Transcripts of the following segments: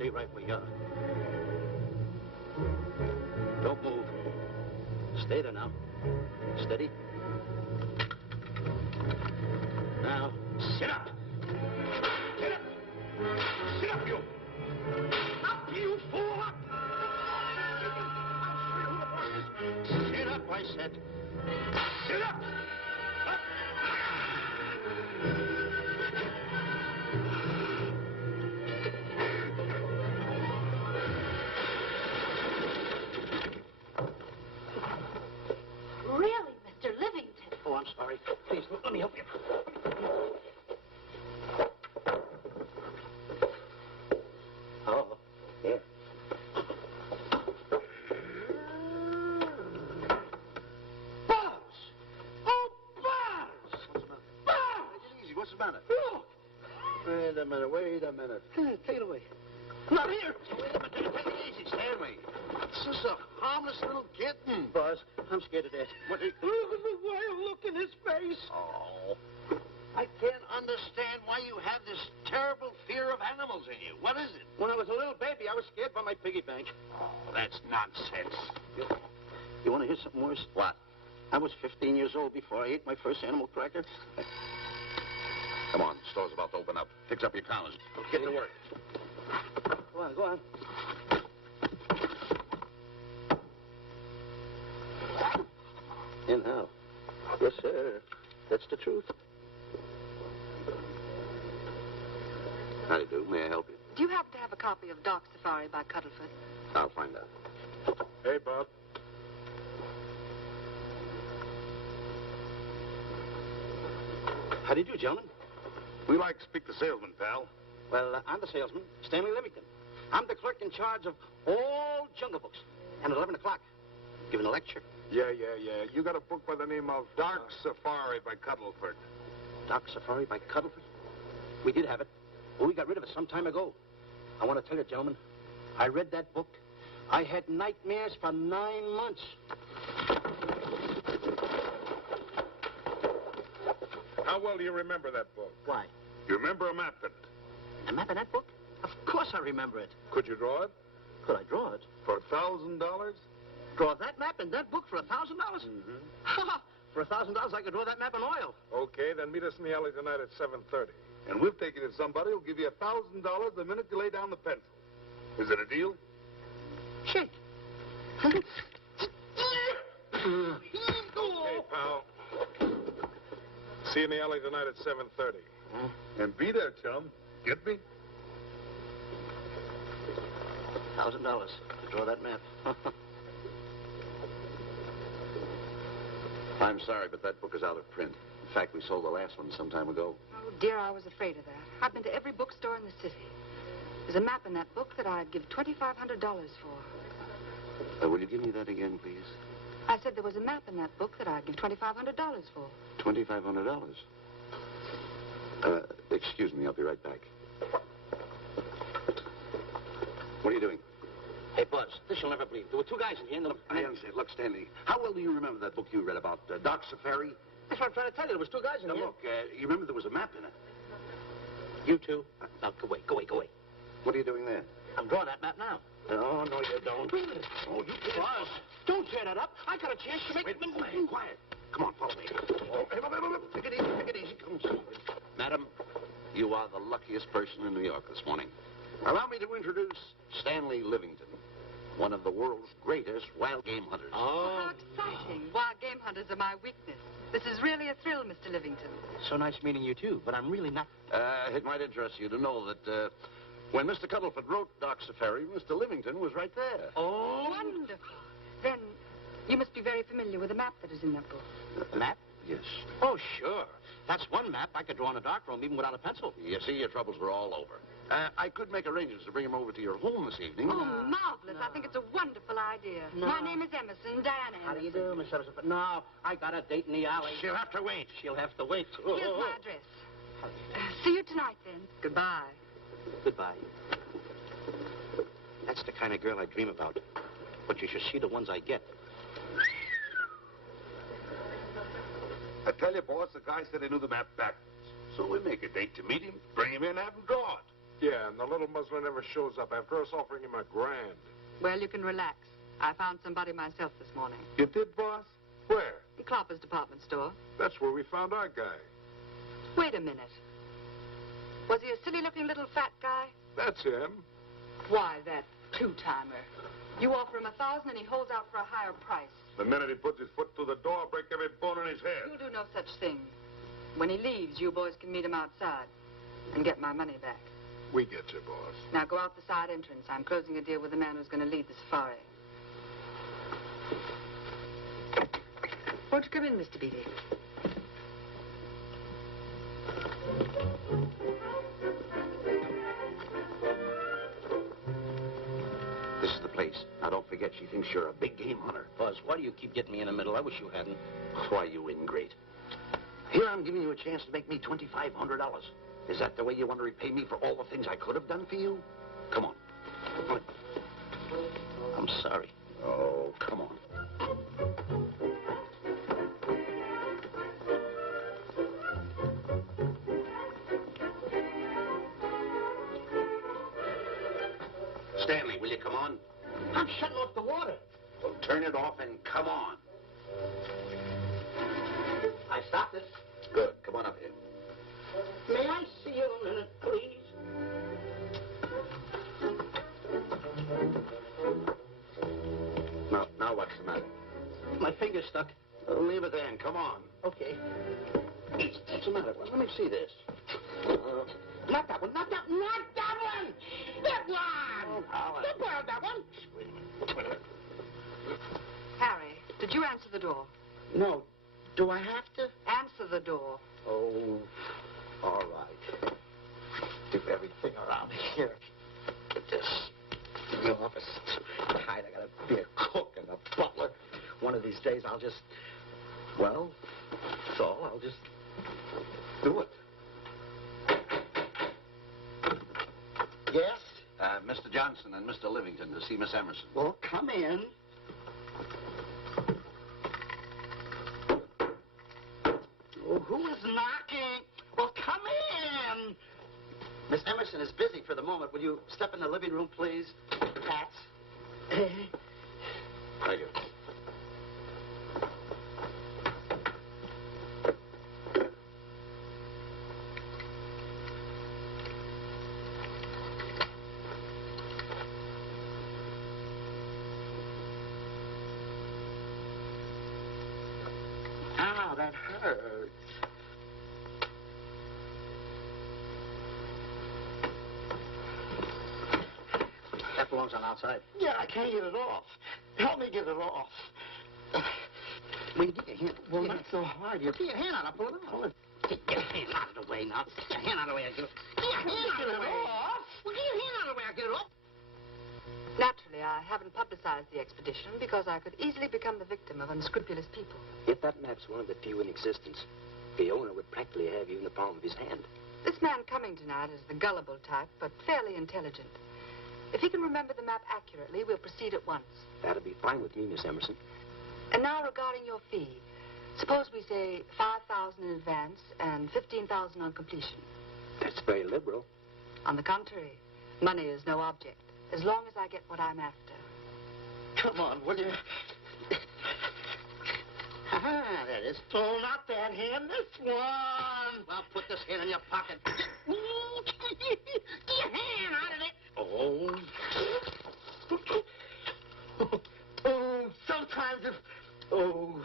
Stay right where you are. Don't move. Stay there now. Steady. Now, sit up. Sit up. Sit up, you. Up, you fool, up. Sit up, I said. Sit up. Up. Really, Mr. Livington? Oh, I'm sorry. Please, let me help you. Oh, yeah. Buzz! Oh, Buzz! What's the matter? Buzz! Take it easy. What's the matter? Look! Wait a minute. Take it away. Not here. Wait a minute. Take it easy, Stanley. This is a harmless little kitten. Buzz, I'm scared to death. What? Look at the wild look in his face. Oh. I can't understand why you have this terrible fear of animals in you. What is it? When I was a little baby, I was scared by my piggy bank. Oh, that's nonsense. You want to hear something worse? What? I was 15 years old before I ate my first animal cracker. Come on, the store's about to open up. Fix up your counters. Get to work. Go on. In how? Yes, sir. That's the truth. How do you do? May I help you? Do you happen to have a copy of Dark Safari by Cuddlefoot? I'll find out. Hey, Bob. How do you do, gentlemen? We like to speak to salesman, pal. Well, I'm the salesman, Stanley Livington. I'm the clerk in charge of all Jungle Books. And at 11 o'clock, giving a lecture. Yeah. You got a book by the name of Dark Safari by Cuddlefoot. Dark Safari by Cuddlefoot? We did have it. But we got rid of it some time ago. I want to tell you, gentlemen, I read that book. I had nightmares for 9 months. How well do you remember that book? Why? You remember a map in it? A map in that book? Of course I remember it. Could you draw it? Could I draw it? For $1,000? Draw that map in that book for $1,000? Mm-hmm. For $1,000, I could draw that map in oil. Okay, then meet us in the alley tonight at 7:30. And we'll take you to somebody who'll give you $1,000 the minute you lay down the pencil. Is it a deal? Shake. Okay, pal. See you in the alley tonight at 7:30. And be there, chum. Get me? $1,000 to draw that map. I'm sorry, but that book is out of print. In fact, we sold the last one some time ago. Oh, dear, I was afraid of that. I've been to every bookstore in the city. There's a map in that book that I'd give $2,500 for. Will you give me that again, please? I said there was a map in that book that I'd give $2,500 for. $2,500. Excuse me, I'll be right back. What are you doing? Hey, Buzz, this you'll never believe. There were two guys in here and the... I understand. Look, Stanley, how well do you remember that book you read about Dark Safari? That's what I'm trying to tell you. There was two guys in Now, here. look, you remember there was a map in it. You two. Now, go away. What are you doing there? I'm drawing that map now. Oh, no, you don't. Oh, you Buzz, don't tear that up. I got a chance to make... Wait, quiet. Come on, follow me. Oh, hey, take it easy. Come on. Madam, you are the luckiest person in New York this morning. Allow me to introduce Stanley Livington, one of the world's greatest wild game hunters. How exciting. Wild game hunters are my weakness. This is really a thrill, Mr. Livington. So nice meeting you, too, but I'm really not... It might interest you to know that when Mr. Cuddlefoot wrote Dark Safari, Mr. Livington was right there. Oh. Wonderful. Then you must be very familiar with the map that is in that book. The map? Yes. Oh, sure. That's one map I could draw in a darkroom even without a pencil. You see, your troubles were all over. I could make arrangements to bring him over to your home this evening. Oh, marvelous. I think it's a wonderful idea. No. My name is Emerson, Diana Emerson. How do you do, Miss Emerson? But no, I got a date in the alley. She'll have to wait. She'll have to wait. Here's my address. See you tonight, then. Goodbye. Goodbye. That's the kind of girl I dream about. But you should see the ones I get. I tell you, boss, the guy said he knew the map backwards. So we make a date to meet him, bring him in, have him draw it. Yeah, and the little muzzler never shows up after us offering him $1,000. Well, you can relax. I found somebody myself this morning. You did, boss? Where? In Clopper's department store. That's where we found our guy. Wait a minute. Was he a silly-looking little fat guy? That's him. Why, that two-timer. You offer him $1,000 and he holds out for a higher price. The minute he puts his foot through the door, I'll break every bone in his head. You'll do no such thing. When he leaves, you boys can meet him outside and get my money back. We get you, boss. Now go out the side entrance. I'm closing a deal with the man who's going to lead the safari. Won't you come in, Mr. Beatty? This is the place. Now, don't forget, she thinks you're a big game hunter. Buzz, why do you keep getting me in the middle? I wish you hadn't. Why, you ingrate. Here I'm giving you a chance to make me $2,500. Is that the way you want to repay me for all the things I could have done for you? Come on. I'm sorry. Oh, come on. Stanley, will you come on? I'm shutting off the water. Well, turn it off and come on. I stopped it. Good. Come on up here. May I see you a minute, please? Now what's the matter? My finger's stuck. Leave it there and come on. Okay. What's the matter? Well, let me see this. Not that one. Not that one. Not that one. That one. Now, Don't borrow that one. Wait a minute. Harry, did you answer the door? No. Do I have to? Answer the door. Oh, all right. Do everything around here. Get this. The office is tight. I gotta be a cook and a butler. One of these days I'll just, well, that's all. I'll just do it. Yes? Mr. Johnson and Mr. Livington to see Miss Emerson. Well, come in. Oh, who is knocking? Well, come in. Miss Emerson is busy for the moment. Will you step in the living room, please? Pats. Thank you. Ow, that hurts. That belongs on outside. Yeah, I can't get it off. Help me get it off. Well, you get your hand. Well, not so hard. You get your hand out. I'll pull it out. Get your hand out of the way now. Get your hand out of the way. Get your hand out of the way. Well, get your hand out of the way. I'll get it off. Naturally, I haven't publicized the expedition because I could easily become the victim of unscrupulous people. If that map's one of the few in existence, the owner would practically have you in the palm of his hand. This man coming tonight is the gullible type, but fairly intelligent. If he can remember the map accurately, we'll proceed at once. That'll be fine with me, Miss Emerson. And now regarding your fee. Suppose we say $5,000 in advance and $15,000 on completion. That's very liberal. On the contrary, money is no object, as long as I get what I'm after. Come on, will you? Ah, that is. Oh, not that hand. This one. Well, put this hand in your pocket. Get your hand out of it. Oh. Oh, sometimes if... Oh.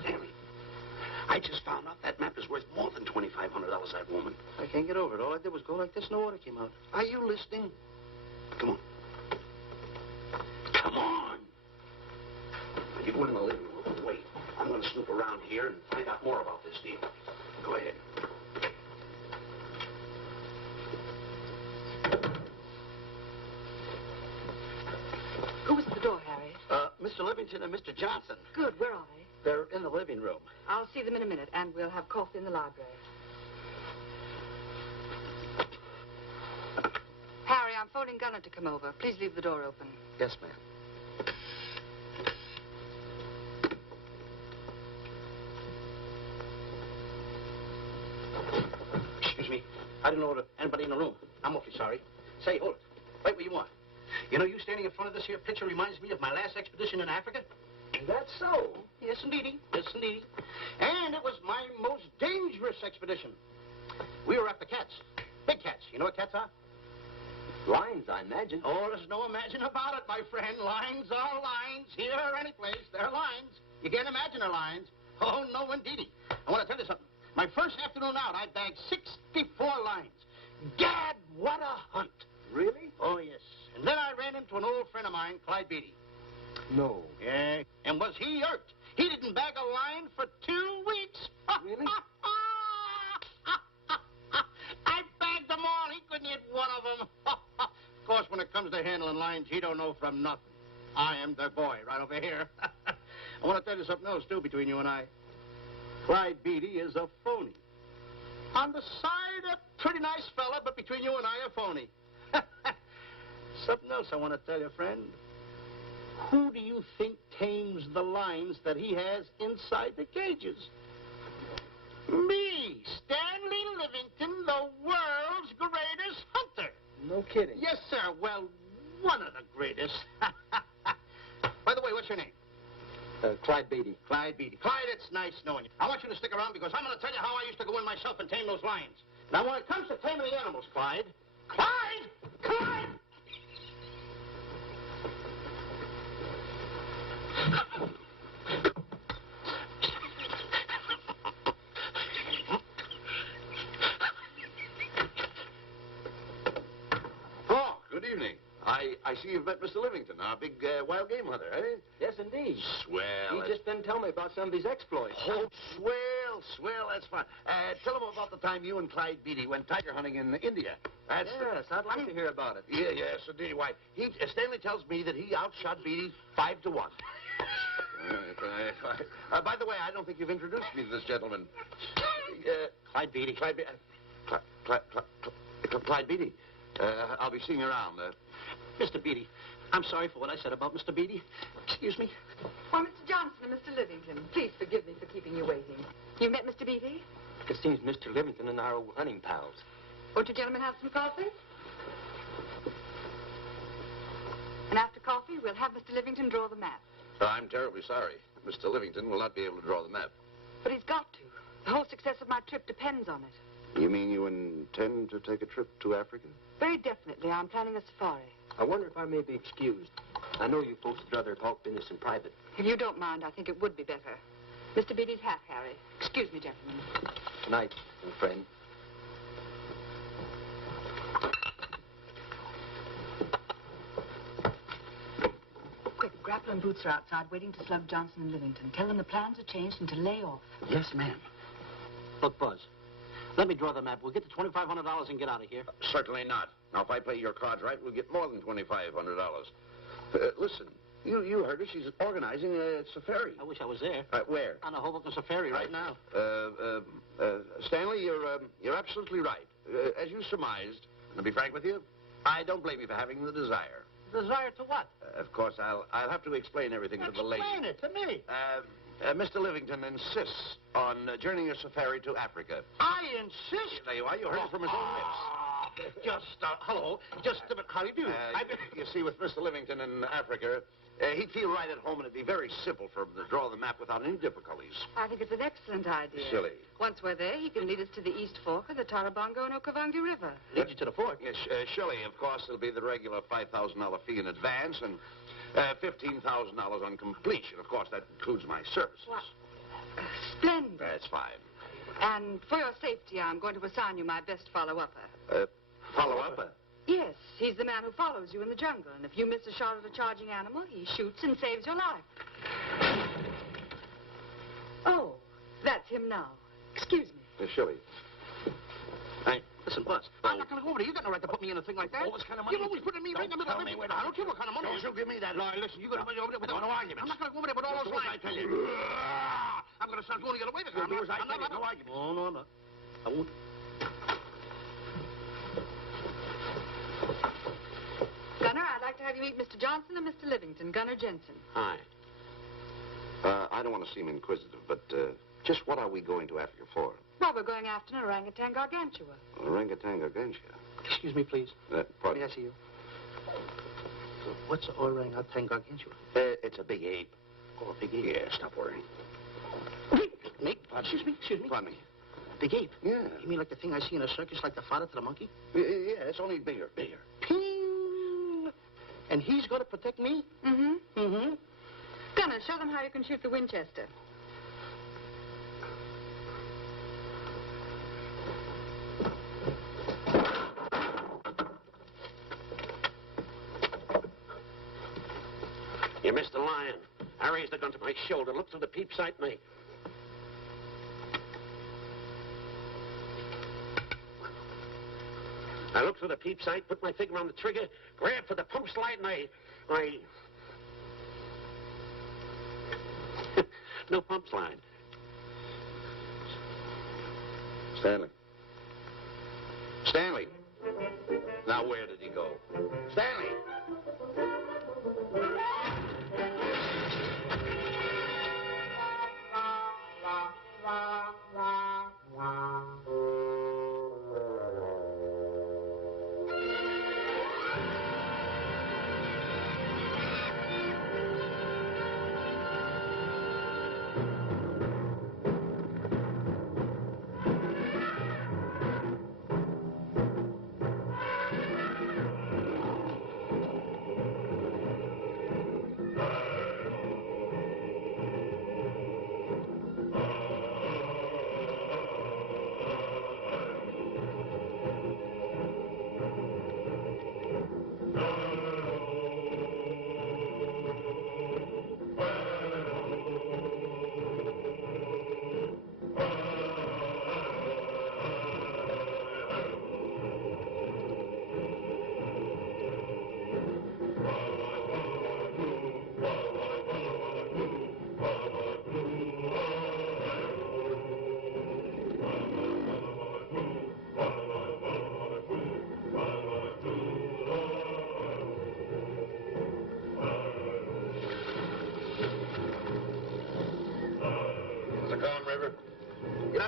Stanley, I just found out that map is worth more than $2,500, that woman. I can't get over it. All I did was go like this and the water came out. Are you listening? Come on. Come on. You go in the living room and wait. I'm going to snoop around here and find out more about this deal. Go ahead. Who was at the door, Harry? Mr. Livington and Mr. Johnson. Good, where are they? They're in the living room. I'll see them in a minute, and we'll have coffee in the library. Harry, I'm phoning Gunner to come over. Please leave the door open. Yes, ma'am. Excuse me. I didn't know anybody in the room. I'm awfully sorry. Say, hold it. Right where you are. You know, you standing in front of this here picture reminds me of my last expedition in Africa. That's so. Yes, indeedy. Yes, indeedy. And it was my most dangerous expedition. We were after cats. Big cats. You know what cats are? Lions, I imagine. Oh, there's no imagine about it, my friend. Lines are lines. Here or any place, they're lines. You can't imagine they're lines. Oh, no, indeedy. I want to tell you something. My first afternoon out, I bagged 64 lines. Gad, what a hunt. Really? Oh, yes. And then I ran into an old friend of mine, Clyde Beatty. No. Yeah. And was he irked? He didn't bag a line for 2 weeks. Really? I bagged them all. He couldn't hit one of them. Of course, when it comes to handling lines, he don't know from nothing. I am the boy right over here. I want to tell you something else, too, between you and I. Clyde Beatty is a phony. On the side, a pretty nice fella, but between you and I, a phony. Something else I want to tell you, friend. Who do you think tames the lines that he has inside the cages? Me, Stanley Livington, the world's greatest hunter. No kidding. Yes, sir. Well, one of the greatest. By the way, what's your name? Clyde Beatty. Clyde Beatty. Clyde, it's nice knowing you. I want you to stick around because I'm going to tell you how I used to go in myself and tame those lions. Now, when it comes to taming the animals, Clyde... Clyde! Clyde! Oh, good evening. I see you've met Mr. Livington, our big wild game hunter, eh? Yes, indeed. Swell. He just didn't tell me about some of his exploits. Oh, swell, that's fine. Tell him about the time you and Clyde Beatty went tiger hunting in India. That's Yes, I'd like to hear about it. Yes, indeed. Why, Stanley tells me that he outshot Beatty 5-1. By the way, I don't think you've introduced me to this gentleman. Clyde Beatty. Clyde Beatty. I'll be seeing you around. Mr. Beatty, I'm sorry for what I said about Mr. Beatty. Excuse me. Why, Mr. Johnson and Mr. Livington, please forgive me for keeping you waiting. You met Mr. Beatty? It seems Mr. Livington and I are hunting pals. Won't you gentlemen have some coffee? And after coffee, we'll have Mr. Livington draw the map. I'm terribly sorry. Mr. Livington will not be able to draw the map. But he's got to. The whole success of my trip depends on it. You mean you intend to take a trip to Africa? Very definitely. I'm planning a safari. I wonder if I may be excused. I know you folks would rather talk business in private. If you don't mind, I think it would be better. Mr. Beatty's hat, Harry. Excuse me, gentlemen. Good night, old friend. Quick, Grapple and Boots are outside waiting to slug Johnson and Livington. Tell them the plans are changed and to lay off. Yes, ma'am. Look, Buzz, let me draw the map. We'll get the $2,500 and get out of here. Certainly not. Now, if I play your cards right, we'll get more than $2,500. Listen, you heard her. She's organizing a safari. I wish I was there. Where? On a Hoboken safari right now. Stanley, you're absolutely right. As you surmised, and to be frank with you, I don't blame you for having the desire. Desire to what? Of course, I'll have to explain everything to the lady. Explain it to me. Mr. Livington insists on journeying a safari to Africa. I insist. There you are. You heard it from his own lips. Hello. Just a minute. How do you do? You see, with Mr. Livington in Africa, he'd feel right at home, and it'd be very simple for him to draw the map without any difficulties. I think it's an excellent idea. Silly. Once we're there, he can lead us to the East Fork of the Tarabongo and Okavango River. Lead you to the fort. Yes, Shelley, of course, it'll be the regular $5,000 fee in advance and $15,000 on completion. Of course, that includes my services. Wow. Splendid. That's fine. And for your safety, I'm going to assign you my best follow-upper. Follow-up? Yes, he's the man who follows you in the jungle. And if you miss a shot at a charging animal, he shoots and saves your life. Oh, that's him now. Excuse me. Shelley. Listen, Buzz, I'm not going to go over there. You got no right to put me in a thing like that. What kind of money? You're always putting me right in the middle of it. I don't care what kind of money. Don't you give me that. No, listen, you're going to be over there with no arguments. I'm not going to go over there with all those lines. I tell you. I'm going to start going to get away with it. You'll do as I tell you. No arguments. No, I'm not. I won't. Gunner, I'd like to have you meet Mr. Johnson and Mr. Livington, Gunner Jensen. Hi. I don't want to seem inquisitive, but just what are we going to Africa for? Well, we're going after an orangutan gargantua. Orangutan gargantua. Excuse me, please. Pardon? May I see you? What's orangutan gargantua? It's a big ape. Oh, a big ape. Yeah, stop worrying. Nick, excuse me. Pardon me. A big ape? Yeah. You mean like the thing I see in a circus, like the father to the monkey? Yeah, it's only bigger. Ping! And he's going to protect me? Mm-hmm. Mm-hmm. Gunner, show them how you can shoot the Winchester. You missed the lion. I raised the gun to my shoulder, looked through the peep sight, and I looked through the peep sight, put my finger on the trigger, grabbed for the pump slide, and I... No pump slide. Stanley. Stanley. Now, where did he go? Stanley!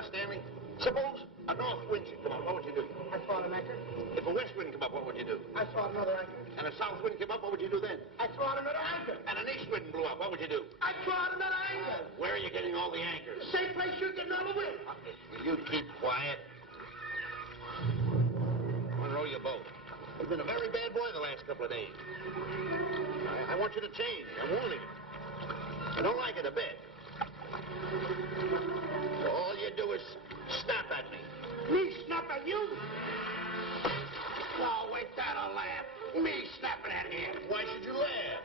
Stanley, suppose a north wind should come up, what would you do? I swat an anchor. If a west wind come up, what would you do? I swat another anchor. And a south wind came up, what would you do then? I swat another anchor. And an east wind blew up, what would you do? I swat another anchor. Where are you getting all the anchors? Same place you're getting all the wind. Will you keep quiet? Unroll your boat. You've been a very bad boy the last couple of days. I want you to change. I'm warning you. I don't like it a bit. So all you do is snap at me. Me snap at you? Oh, wait, that'll laugh. Me snapping at him. Why should you laugh?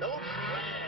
Don't laugh.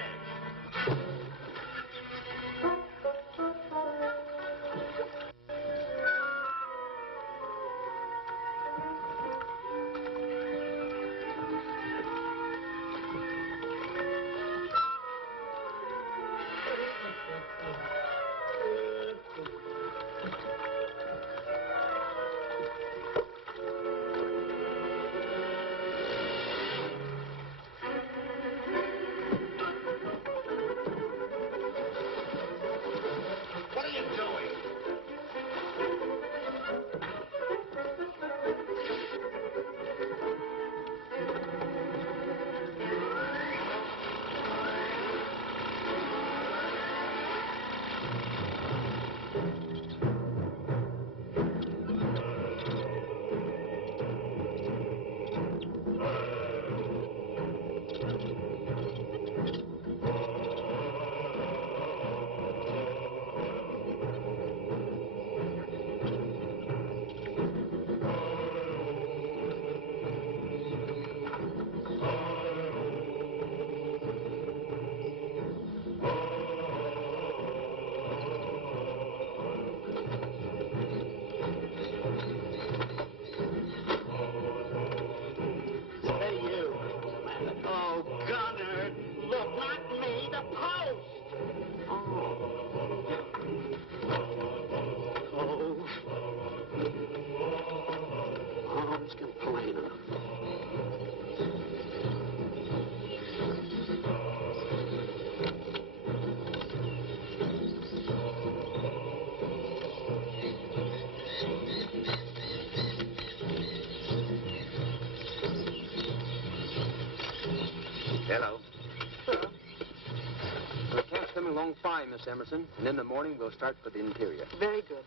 Emerson, and in the morning we'll start for the interior. Very good.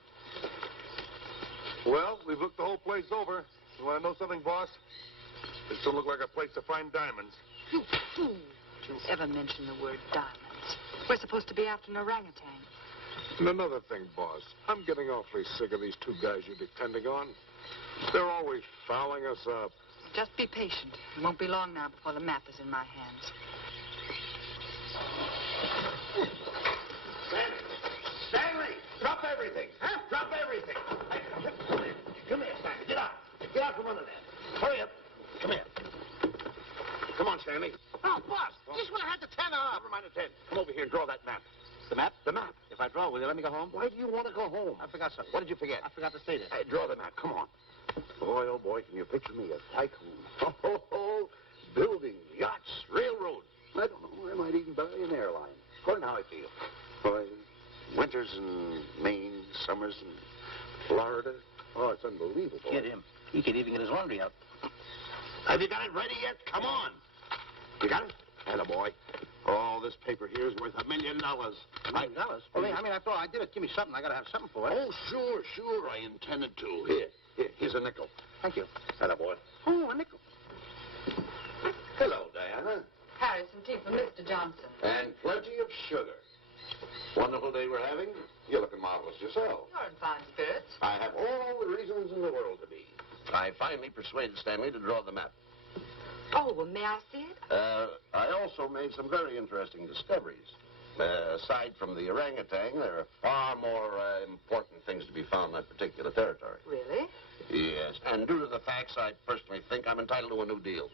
Well, we've looked the whole place over. You want to know something, boss? This don't look like a place to find diamonds. You fool. Don't you ever mention the word diamonds. We're supposed to be after an orangutan. And another thing, boss. I'm getting awfully sick of these two guys you're depending on. They're always fouling us up. Just be patient. It won't be long now before the map is in my hands. Stanley! Drop everything! Huh? Drop everything! Come here, Stanley. Get out. Get out from under there. Hurry up. Come here. Come on, Stanley. Oh, boss, just when I had the 10 off. Never mind the 10. Come over here and draw that map. The map? The map. If I draw, will you let me go home? Why do you want to go home? I forgot something. What did you forget? I forgot to say this. Hey, draw the map. Come on. Boy, oh, boy, can you picture me a tycoon? Oh, buildings, yachts, railroads. I don't know. I might even buy an airline. According to how I feel. Boy, winters in Maine, summers in Florida. Oh, it's unbelievable. Get him. He could even get his laundry out. Have you got it ready yet? Come on. You got it? Attaboy. Oh, this paper here is worth $1 million. $1 million? Well, I mean, after all, I did it. Give me something. I got to have something for it. Oh, sure. I intended to. Here's a nickel. Thank you. Attaboy. Oh, a nickel. Hello, Diana. Harry, some tea for Mr. Johnson. And plenty of sugar. Wonderful day we're having. You're looking marvelous yourself. You're in fine spirits. I have all the reasons in the world to be. I finally persuaded Stanley to draw the map. Oh, well, may I see it? I also made some very interesting discoveries. Aside from the orangutan, there are far more important things to be found in that particular territory. Really? Yes, and due to the facts, I personally think I'm entitled to a new deal.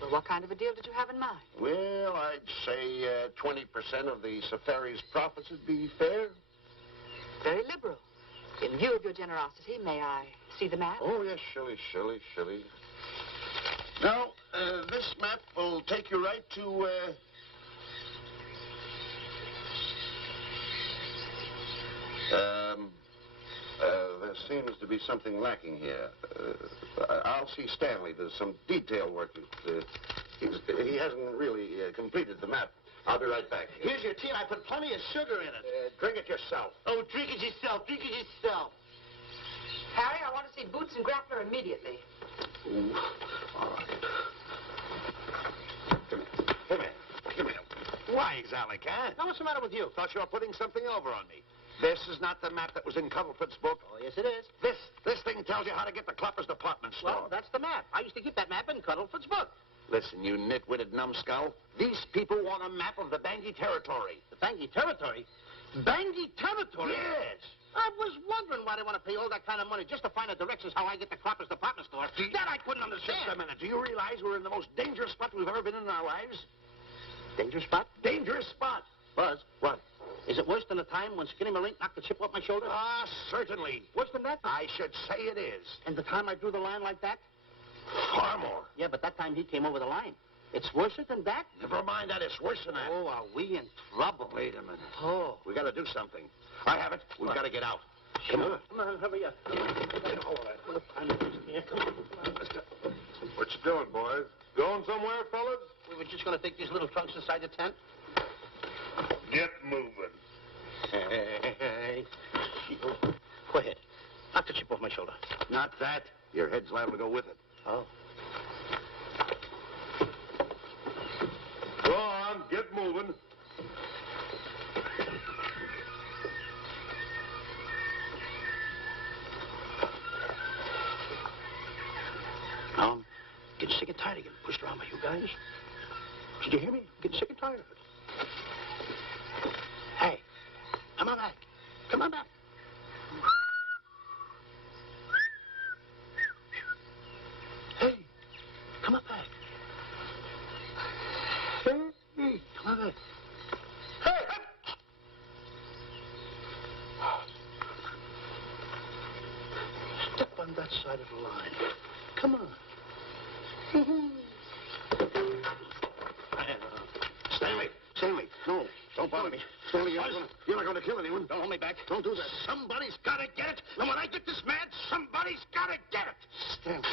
Well, what kind of a deal did you have in mind? Well, I'd say 20% of the safari's profits would be fair. Very liberal. In view of your generosity, may I see the map? Oh, yes, Shirley. Now, this map will take you right to, there seems to be something lacking here. I'll see Stanley. There's some detail work. He hasn't really completed the map. I'll be right back. Here's your tea, and I put plenty of sugar in it. Drink it yourself. Oh, drink it yourself. Harry, I want to see Boots and Grappler immediately. Ooh. All right. Come here. Why, Zalek, huh? Now, what's the matter with you? Thought you were putting something over on me. This is not the map that was in Cuddlefoot's book. Oh, yes, it is. This thing tells you how to get to Clapper's department store. Well, that's the map. I used to keep that map in Cuddlefoot's book. Listen, you nitwitted numbskull. These people want a map of the Bangui territory. The Bangui territory? Bangui territory? Yes. I was wondering why they want to pay all that kind of money just to find the directions how I get to Clapper's department store. That I couldn't understand. Just a minute. Do you realize we're in the most dangerous spot we've ever been in our lives? Dangerous spot? Dangerous spot. Buzz. What? Is it worse than the time when Skinny Malink knocked the chip off my shoulder? Ah, certainly. Worse than that? I should say it is. And the time I drew the line like that? Far more. Yeah, but that time he came over the line. It's worse than that? Never mind that. It's worse than that. Oh, are we in trouble? Wait a minute. Oh. We got to do something. I have it. We've got to get out. Come on. Come on, hurry up. What you doing, boys? Going somewhere, fellas? We were just going to take these little trunks inside the tent. Get moving. Hey. Go ahead. Knock the chip off my shoulder. Not that. Your head's liable to go with it. Oh. Go on, get moving. Now I'm getting sick and tired of getting pushed around by you guys. Did you hear me? I'm getting sick and tired of it. Hey, come on back. Come on back. Hey, come on back. Hey, come on back. Hey! Step on that side of the line. Come on. Stanley, no. Don't bother me. Stanley, you're not going to kill anyone. Don't hold me back. Don't do that. Somebody's got to get it. And when I get this mad, somebody's got to get it. Stanley.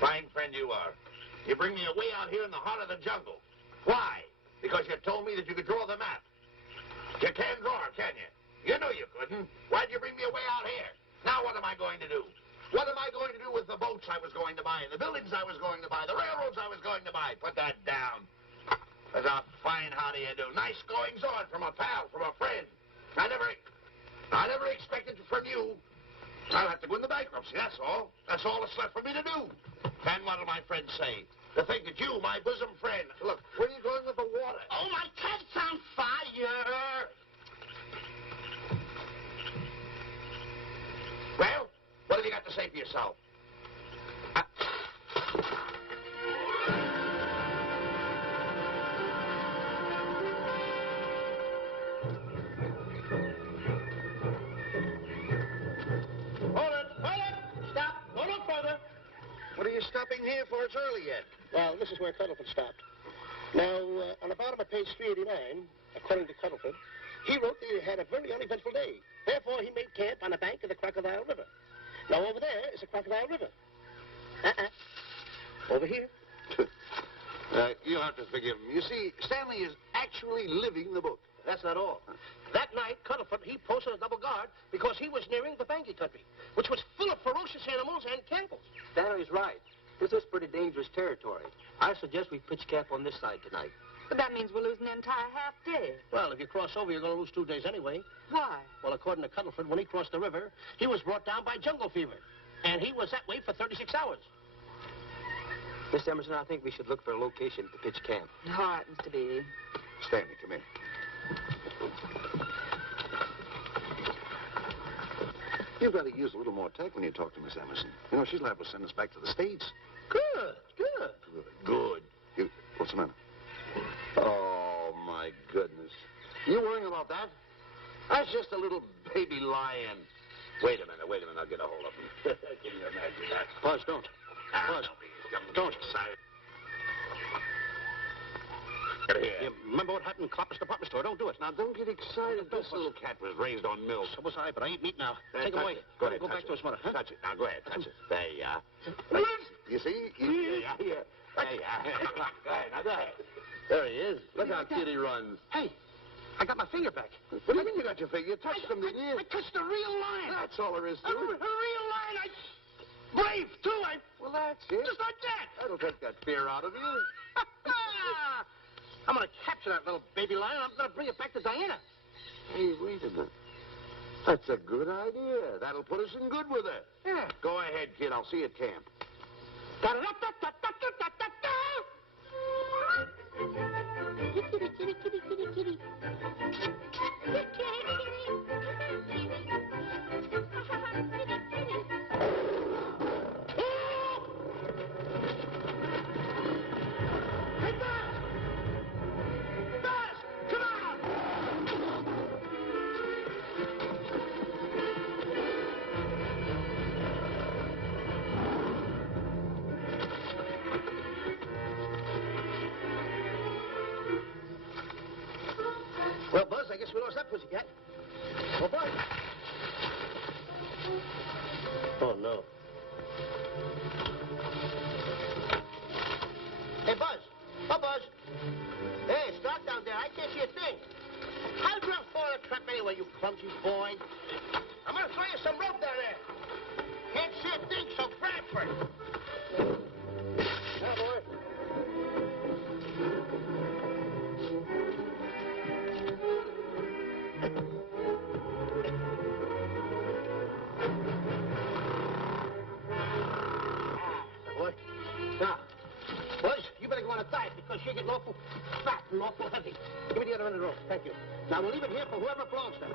Fine friend you are. You bring me away out here in the heart of the jungle. Why? Because you told me that you could draw the map. You can't draw, can you? You knew you couldn't. Why'd you bring me away out here? Now what am I going to do? What am I going to do with the boats I was going to buy, the buildings I was going to buy, the railroads I was going to buy? Put that down. That's a fine how do you do. Nice goings on from a pal, from a friend. I never expected from you. I'll have to go into bankruptcy, that's all. That's all that's left for me to do. And what'll my friends say? To think that you, my bosom friend... Look, where are you going with the water? Oh, my cat's on fire! Well, what have you got to say for yourself? Hold it! Stop! Go no further! What are you stopping here for? It's early yet. Well, this is where Cuddlepin stopped. Now, on the bottom of page 389, according to Cuddlepin, he wrote that he had a very uneventful day. Therefore, he made camp on the bank of the Crocodile River. Now, over there is the Crocodile River. Over here. You'll have to forgive him. You see, Stanley is actually living the book. That's not all. That night, Cuddlepin, he posted a double guard because he was nearing the Bangi country, which was full of ferocious animals and cannibals. Stanley's right. This is pretty dangerous territory. I suggest we pitch camp on this side tonight. But that means we're losing an entire half day. Well, if you cross over, you're going to lose 2 days anyway. Why? Well, according to Cuddlepin, when he crossed the river, he was brought down by jungle fever. And he was that way for 36 hours. Miss Emerson, I think we should look for a location to pitch camp. All right, Mr. Beebe. Stanley, come in. You've got to use a little more tact when you talk to Miss Emerson. You know, she's liable to send us back to the States. Good. What's the matter? Oh, my goodness. You worrying about that? That's just a little baby lion. Wait a minute. I'll get a hold of him. Can you imagine that? Buzz, don't. Buzz, don't. Excited. Get here. You remember what happened in Copper's department store? Don't do it. Now, don't get excited. This little cat was raised on milk. So was I, but I ain't meat now. Take him Touch away. it. Go ahead, Go touch back it. to his mother. Huh? Touch it. Now, go ahead. Touch it. There you are. You see? There you are. There you are. Go ahead. Now, go ahead. There he is. Look how cute he runs. Hey, I got my finger back. What do you mean you got your finger? You touched him, didn't you? I touched a real lion. That's all there is to A it. real lion. Brave, too. Well, that's it. Just like that. That'll take that fear out of you. I'm going to capture that little baby lion. I'm going to bring it back to Diana. Hey, wait a minute. That's a good idea. That'll put us in good with her. Yeah. Go ahead, kid. I'll see you at camp. Kitty, kitty, kitty, kitty, kitty. Well, Buzz, I guess we lost that pussycat. Well, Buzz. Oh, no. Hey, Buzz. Oh, Buzz. Hey, it's dark down there. I can't see a thing. How'd you fall in a trap anyway, you clumsy boy? I'm going to throw you some rope down there. Can't see a thing, so grab for it. Now, boy. Boy. Now, Buzz, you better go on a diet because you're getting awful fat and awful heavy. Give me the other end of the rope. Thank you. Now, we'll leave it here for whoever it belongs to.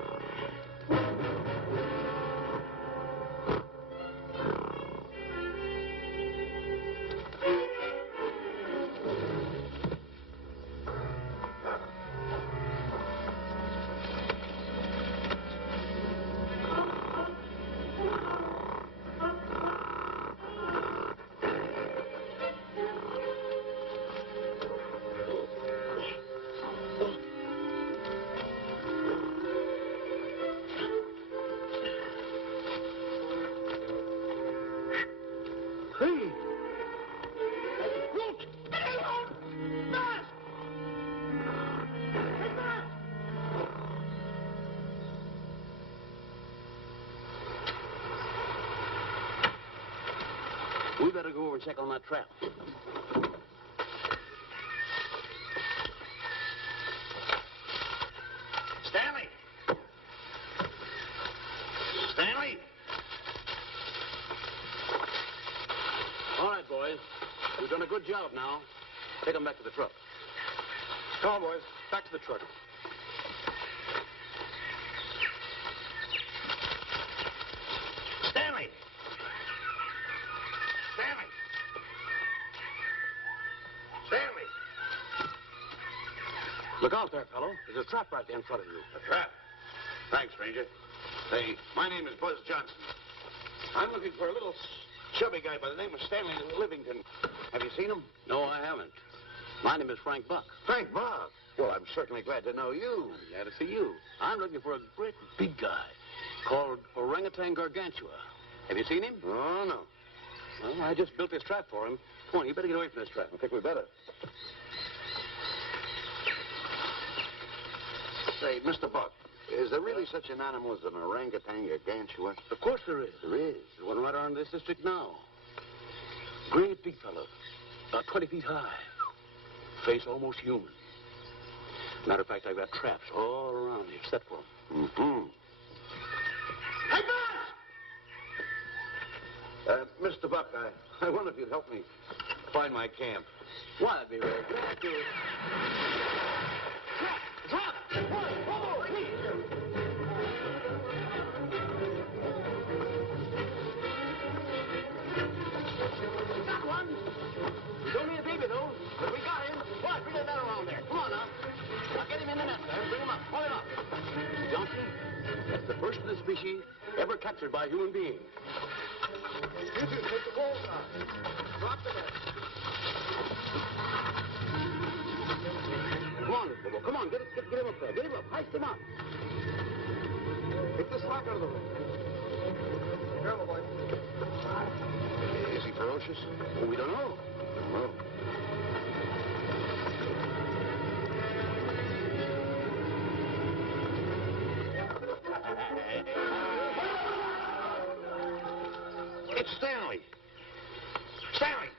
Hey! Root! Get along! Fast! better go over and check on that trap. Stanley! Stanley! All right, boys. We've done a good job now. Take them back to the truck. Come on, boys. Back to the truck. Stanley! Stanley! Stanley! Look out there, fellow. There's a trap right there in front of you. A trap? Thanks, stranger. Say, my name is Buzz Johnson. I'm looking for a little chubby guy by the name of Stanley Livington. Have you seen him? No, I haven't. My name is Frank Buck. Frank Buck? Well, I'm certainly glad to know you. Glad to see you. I'm looking for a great big guy called Orangutan Gargantua. Have you seen him? Oh, no. Well, I just built this trap for him. Come on, you better get away from this trap. I think we better. Say, Mr. Buck, is there really such an animal as an orangutan gargantua? Of course there is. There is? There's one right around this district now. Great big fellow. About 20 feet high. Face almost human. Matter of fact, I've got traps all around here set for him. Mm-hmm. Hey, Buzz! Mr. Buck, I wonder if you'd help me find my camp. Why, I'd be very glad to. Trap! Trap! Whoa, please! Got one! He's only a baby, though, but we got him. Why, bring that around there. Come on, now. Now, get him in the net there. Bring him up. Hold him up. Johnson, that's the first of the species ever captured by a human being. You two, take the balls out. Drop the net. Come on, Mr. Bull. Come on, get him up there. Get him up. Heist him up. Take the slack out of the room. Careful, boy. Is he ferocious? Well, we don't know. Don't know. It's Stanley. Stanley,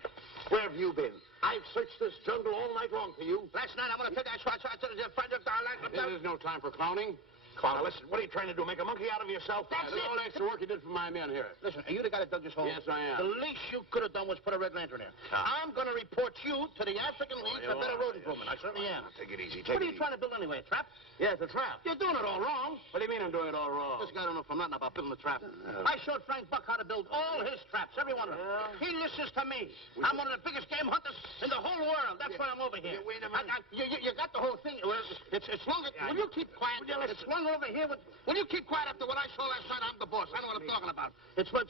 where have you been? I've searched this jungle all night long for you. Last night, I'm going to take that shot to the front of the This is no time for clowning. Come on, listen. What are you trying to do? Make a monkey out of yourself? That's all the extra work you did for my men here. Listen, are you the guy that dug this hole? Yes, I am. The least you could have done was put a red lantern there. I'm going to report you to the African League for better road improvement. I certainly am. Take it easy. What are you trying to build anyway, a trap? Yeah, it's a trap. You're doing it all wrong. What do you mean I'm doing it all wrong? This guy don't know from nothing about building a trap. I showed Frank Buck how to build all his traps, every one of them. He listens to me. I'm one of the biggest game hunters in the whole world. That's why I'm over here. Wait a minute. You got the whole thing. Well, it's longer. Will you keep quiet? It's slung over here. Will you keep quiet after what I saw last night? I'm the boss. I know what I'm talking about. It's one.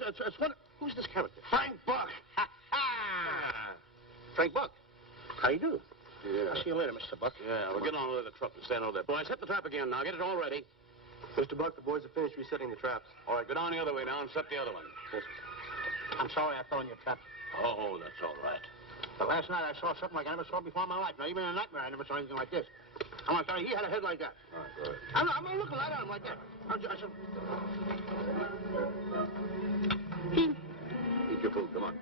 Who's this character? Frank Buck. Frank Buck. How do you do? Yeah. I'll see you later, Mr. Buck. Yeah, we'll get on with the truck and stand over there. Boys, hit the trap again now. Get it all ready. Mr. Buck, the boys have finished resetting the traps. All right, go down the other way now and set the other one. Yes, I'm sorry I fell in your trap. Oh, that's all right. But last night I saw something like I never saw before in my life. Now, even in a nightmare, I never saw anything like this. I'm going to tell you, he had a head like that. All right, go ahead. I'm looking right at him like that. I said... Eat your food. Come on.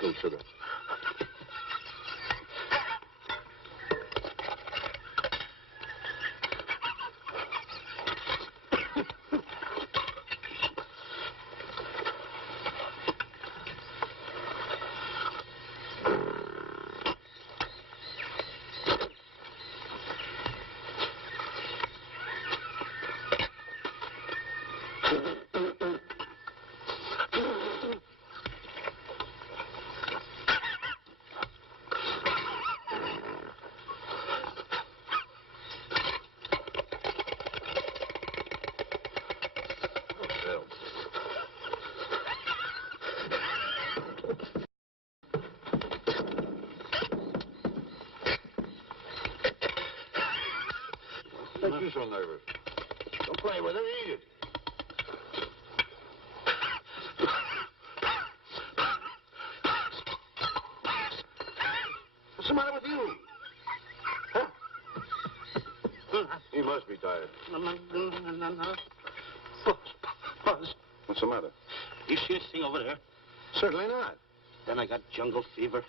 Good sugar. you so nervous? Don't play with it. Eat it. What's the matter with you? Huh? He must be tired. Buzz, What's the matter? you see this thing over there? Certainly not. Then I got jungle fever.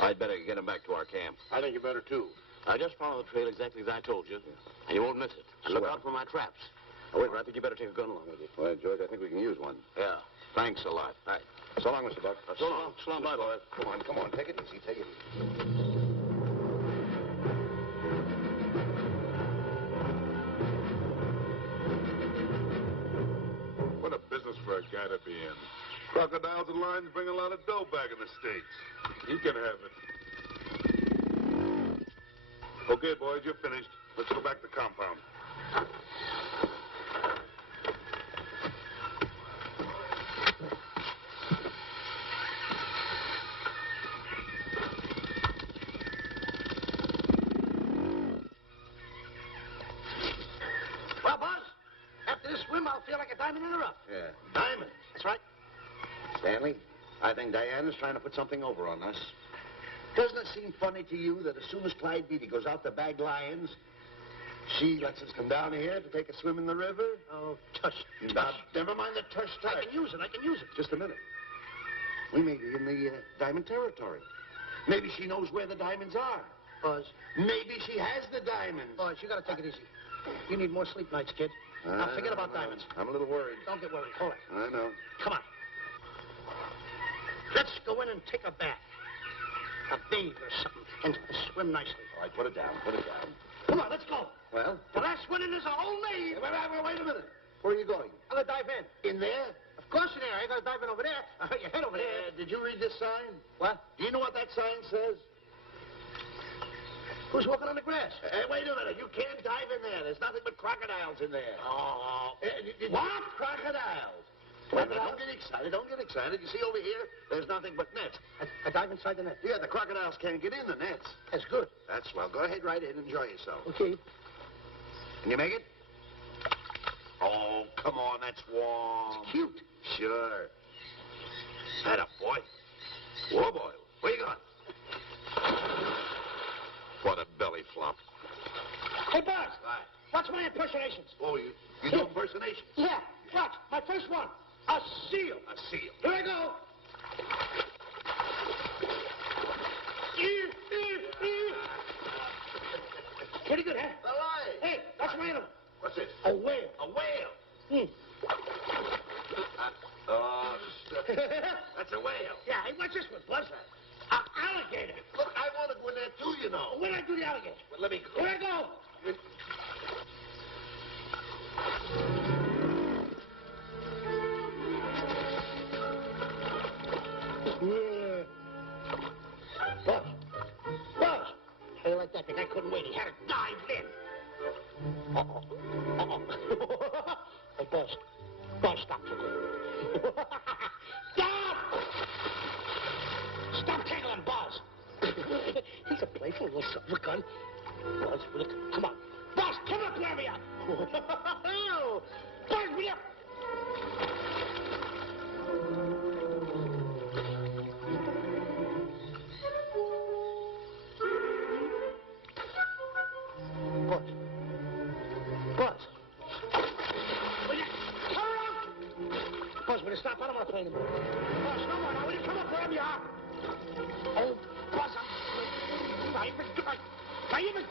I'd better get him back to our camp. I think you better, too. I just follow the trail exactly as I told you, and you won't miss it. And look out for my traps. Now, wait, I think you better take a gun along with you. Well, George, I think we can use one. Yeah. Thanks a lot. All right. So long, Mr. Buck. So long. So long, Bye, Mr. boys. Come on. Take it easy. Take it easy. What a business for a guy to be in. Crocodiles and lions bring a lot of dough back in the States. You can have it. Okay, boys, you're finished. Let's go back to the compound. Well, Buzz, after this swim, I'll feel like a diamond in the rough. Yeah. Diamond. That's right. Stanley, I think Diana's trying to put something over on us. Doesn't it seem funny to you that as soon as Clyde Beatty goes out to bag lions, she lets us come down here to take a swim in the river? Oh, tush. Now, never mind the tush. I can use it. Just a minute. We may be in the diamond territory. Maybe she knows where the diamonds are. Buzz. Maybe she has the diamonds. Buzz, you gotta take it easy. You need more sleep nights, kid. Now, forget about diamonds. I'm a little worried. Don't get worried. Hold it. I know. Come on. Let's go in and take a bath. A bathe or something. And swim nicely. All right, put it down. Come on, let's go. Well? The last one in is a whole maid. Wait a minute. Where are you going? I'm gonna dive in. In there? Of course in there. I ain't gonna dive in over there. Your head over there. Did you read this sign? What? Do you know what that sign says? Who's walking on the grass? Wait a minute. You can't dive in there. There's nothing but crocodiles in there. Oh. What? Crocodiles. Wait a minute. Don't get excited. You see over here, there's nothing but nets. I dive inside the net. Yeah, the crocodiles can't get in the nets. That's good. That's swell. Go ahead right in. Enjoy yourself. Okay. Can you make it? Oh, come on. That's warm. It's cute. Sure. Atta boy. Whoa, boy. Where you going? What a belly flop. Hey, Buzz. Watch my impersonations. Oh, you do impersonations? Yeah. Watch. My first one. A seal. A seal. Here I go. Pretty good, huh? The lion. Hey, that's my animal. What's this? A whale. A whale. Oh, stuff. That's a whale. Yeah, hey, what's this one, Buzz? An alligator. Look, I want to go in there too, you know. Where'd I do the alligator? Well, let me go. Here I go. Yeah. Buzz. Buzz. How you like that? The guy couldn't wait. He had to dive in. Hey, Buzz. Buzz, stop. Stop! Stop tickling Buzz. He's a playful little son of a gun. Buzz, will you... Come on. Buzz, come up here, me up. Buzz, me up. Buzz. Buzz. Will you come around? Buzz, will you stop? I don't want to play anymore. Buzz, no more. Now, will you come up wherever you are? Oh, Buzz, I'm... Now, you must...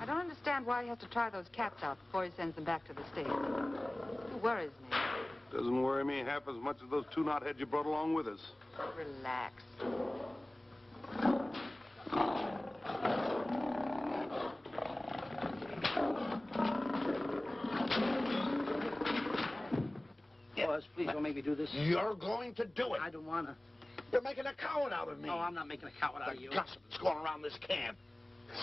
I don't understand why he has to try those cats out before he sends them back to the States. It worries me. Doesn't worry me half as much as those two knotheads you brought along with us. Relax. Yeah, Buzz, please don't make me do this. You're going to do it. I don't want to. You're making a coward out of me. No, I'm not making a coward out of you. The gossip that's going around this camp.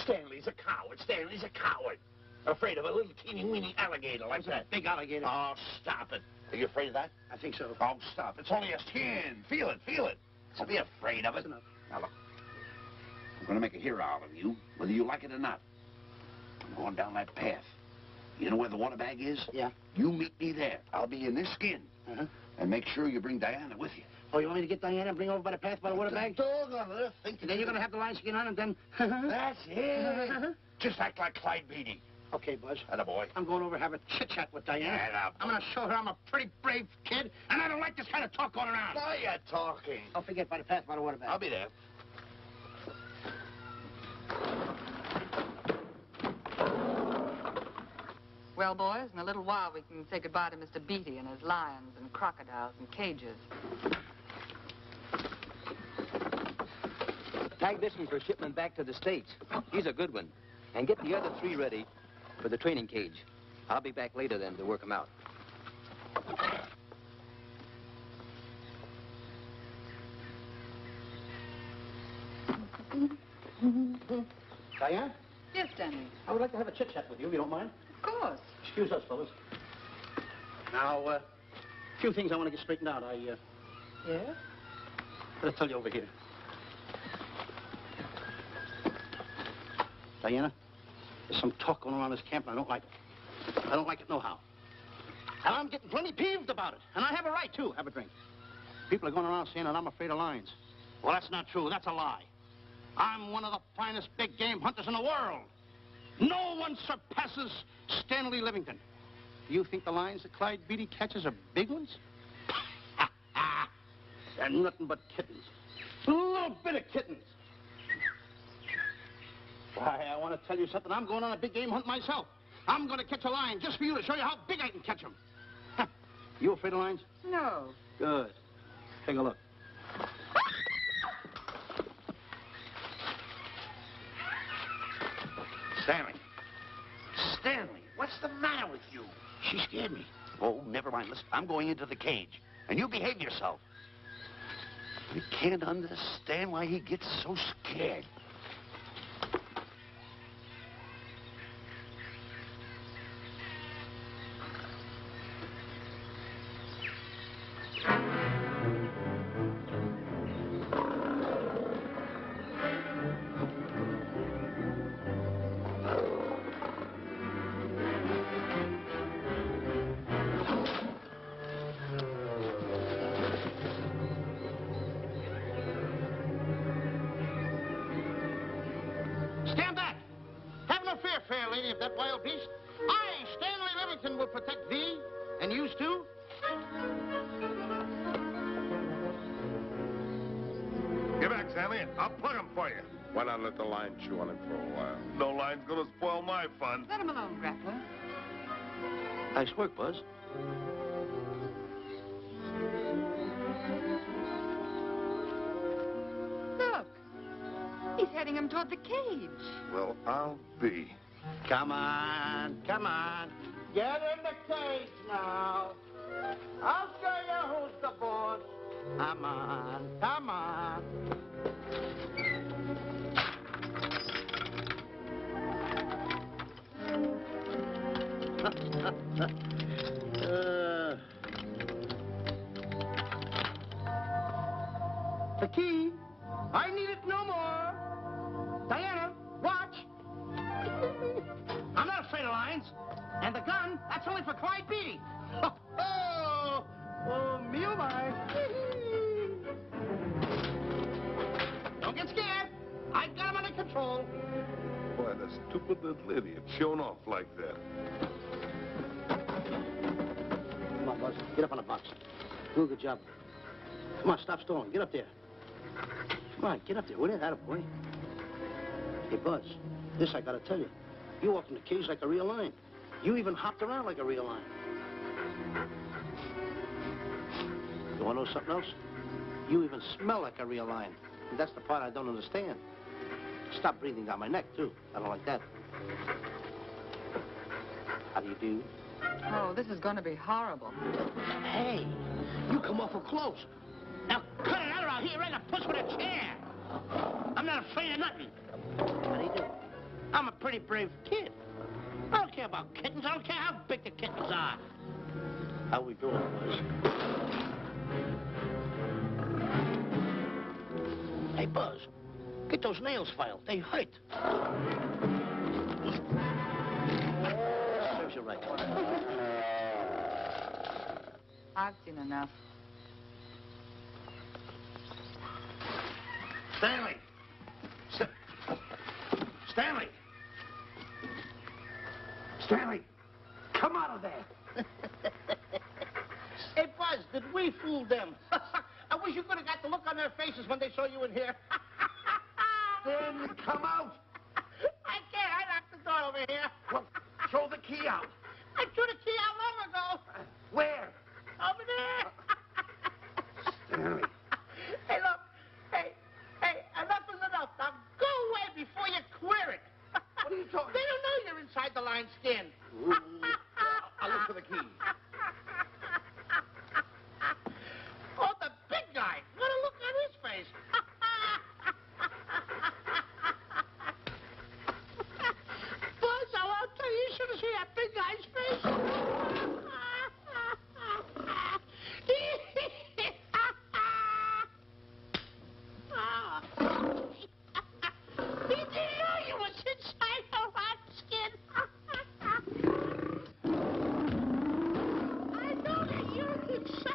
Stanley's a coward. Stanley's a coward. Afraid of a little teeny-weeny alligator like that. Big alligator. Oh, stop it. Are you afraid of that? I think so. Oh, stop. It's only a skin. Feel it, feel it. Don't be afraid of it. That's enough. Now, look. I'm going to make a hero out of you, whether you like it or not. I'm going down that path. You know where the water bag is? Yeah. You meet me there. I'll be in this skin. Uh-huh. And make sure you bring Diana with you. Oh, you want me to get Diana and bring her over by the path by the water bag? Dog on earth. And then you're going to have the lion skin on and then... That's it. Just act like Clyde Beatty. Okay, Buzz. Attaboy. I'm going over to have a chit-chat with Diana. Attaboy. I'm going to show her I'm a pretty brave kid, and I don't like this kind of talk going around. Now you're talking. Don't forget by the path by the water bag. I'll be there. Well, boys, in a little while we can say goodbye to Mr. Beatty and his lions and crocodiles and cages. Tag this one for shipment back to the States. He's a good one. And get the other 3 ready for the training cage. I'll be back later then to work them out. Diane, Yes, Stanley. I would like to have a chit-chat with you, if you don't mind. Of course. Excuse us, fellas. Now, a few things I want to get straightened out. Yes? Better tell you over here. Diana, there's some talk going around this camp, and I don't like it. I don't like it nohow. And I'm getting plenty peeved about it. And I have a right, too. Have a drink. People are going around saying that I'm afraid of lions. Well, that's not true. That's a lie. I'm one of the finest big game hunters in the world. No one surpasses Stanley Livington. Do you think the lions that Clyde Beatty catches are big ones? They're nothing but kittens. A little bit of kittens. Why, I want to tell you something. I'm going on a big game hunt myself. I'm going to catch a lion just for you to show you how big I can catch him. You afraid of lions? No. Good. Take a look. Stanley. Stanley, what's the matter with you? She scared me. Oh, never mind. Listen, I'm going into the cage. And you behave yourself. I can't understand why he gets so scared. Stand back. Have no fear, fair lady of that wild beast. I, Stanley Livington, will protect thee, and yous too. Get back, Stanley. I'll plug him for you. Why not let the lion chew on him for a while? No line's gonna spoil my fun. Let him alone, Grappler. Nice work, Buzz. Look. He's heading him toward the cage. Well, I'll be. Come on, come on. Get in the cage now. I'll show you who's the boss. Come on, come on. The key. I need it no more. Diana, watch. I'm not afraid of lions. And the gun, that's only for Clyde Beatty. Oh, me oh my. Don't get scared. I got him under control. Boy, that stupid little idiot showing off like that. Come on, Buzz. Get up on the box. Do a good job. Come on, stop stalling. Get up there. Come on, get up there. What is that, boy? Hey, Buzz, this I gotta tell you. You walked in the cage like a real lion. You even hopped around like a real lion. You wanna know something else? You even smell like a real lion. And that's the part I don't understand. Stop breathing down my neck, too. I don't like that. How do you do? Oh, this is going to be horrible. Hey, you come awful close. Now cut it out or I'll hit you right in the puss with a chair. I'm not afraid of nothing. How do you do? I'm a pretty brave kid. I don't care about kittens. I don't care how big the kittens are. How we doing, Buzz? Hey, Buzz, get those nails filed. They hurt. Serves you right. I've seen enough. Stanley! Stanley! Stanley! Come out of there! Hey, Buzz, did we fool them? I wish you could have got the look on their faces when they saw you in here. Stanley, come out. I can't. I locked the door over here. Well, throw the key out. I threw the key out long ago. Where? Over there. Stanley. Hey, look. Hey, enough is enough. Now go away before you queer it. What are you talking? They don't know you're inside the lion's skin. I'll look for the key. Oh, the big guy. What a look on his face. Buzz, I'll tell you, you should have seen that big guy's face. He didn't know you was inside the lion's skin. I know that you're inside.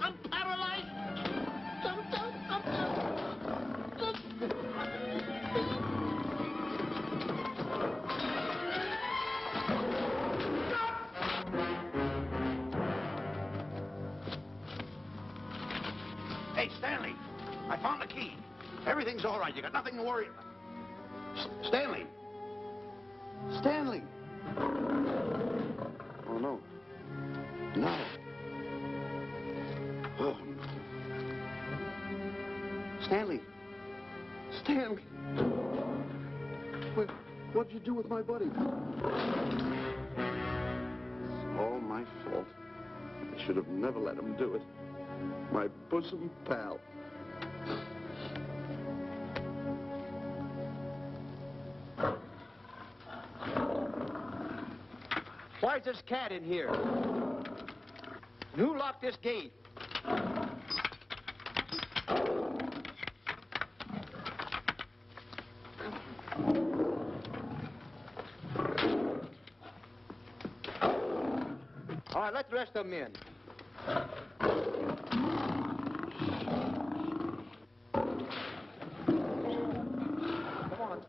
I'm paralyzed. Hey, Stanley, I found the key. Everything's all right. You got nothing to worry about. Stanley. Stanley. Oh, no. No. Oh. Stanley. Stanley. What'd you do with my buddy? It's all my fault. I should have never let him do it. My bosom pal. Why is this cat in here? And who locked this gate? All right, let the rest of them in. Come on.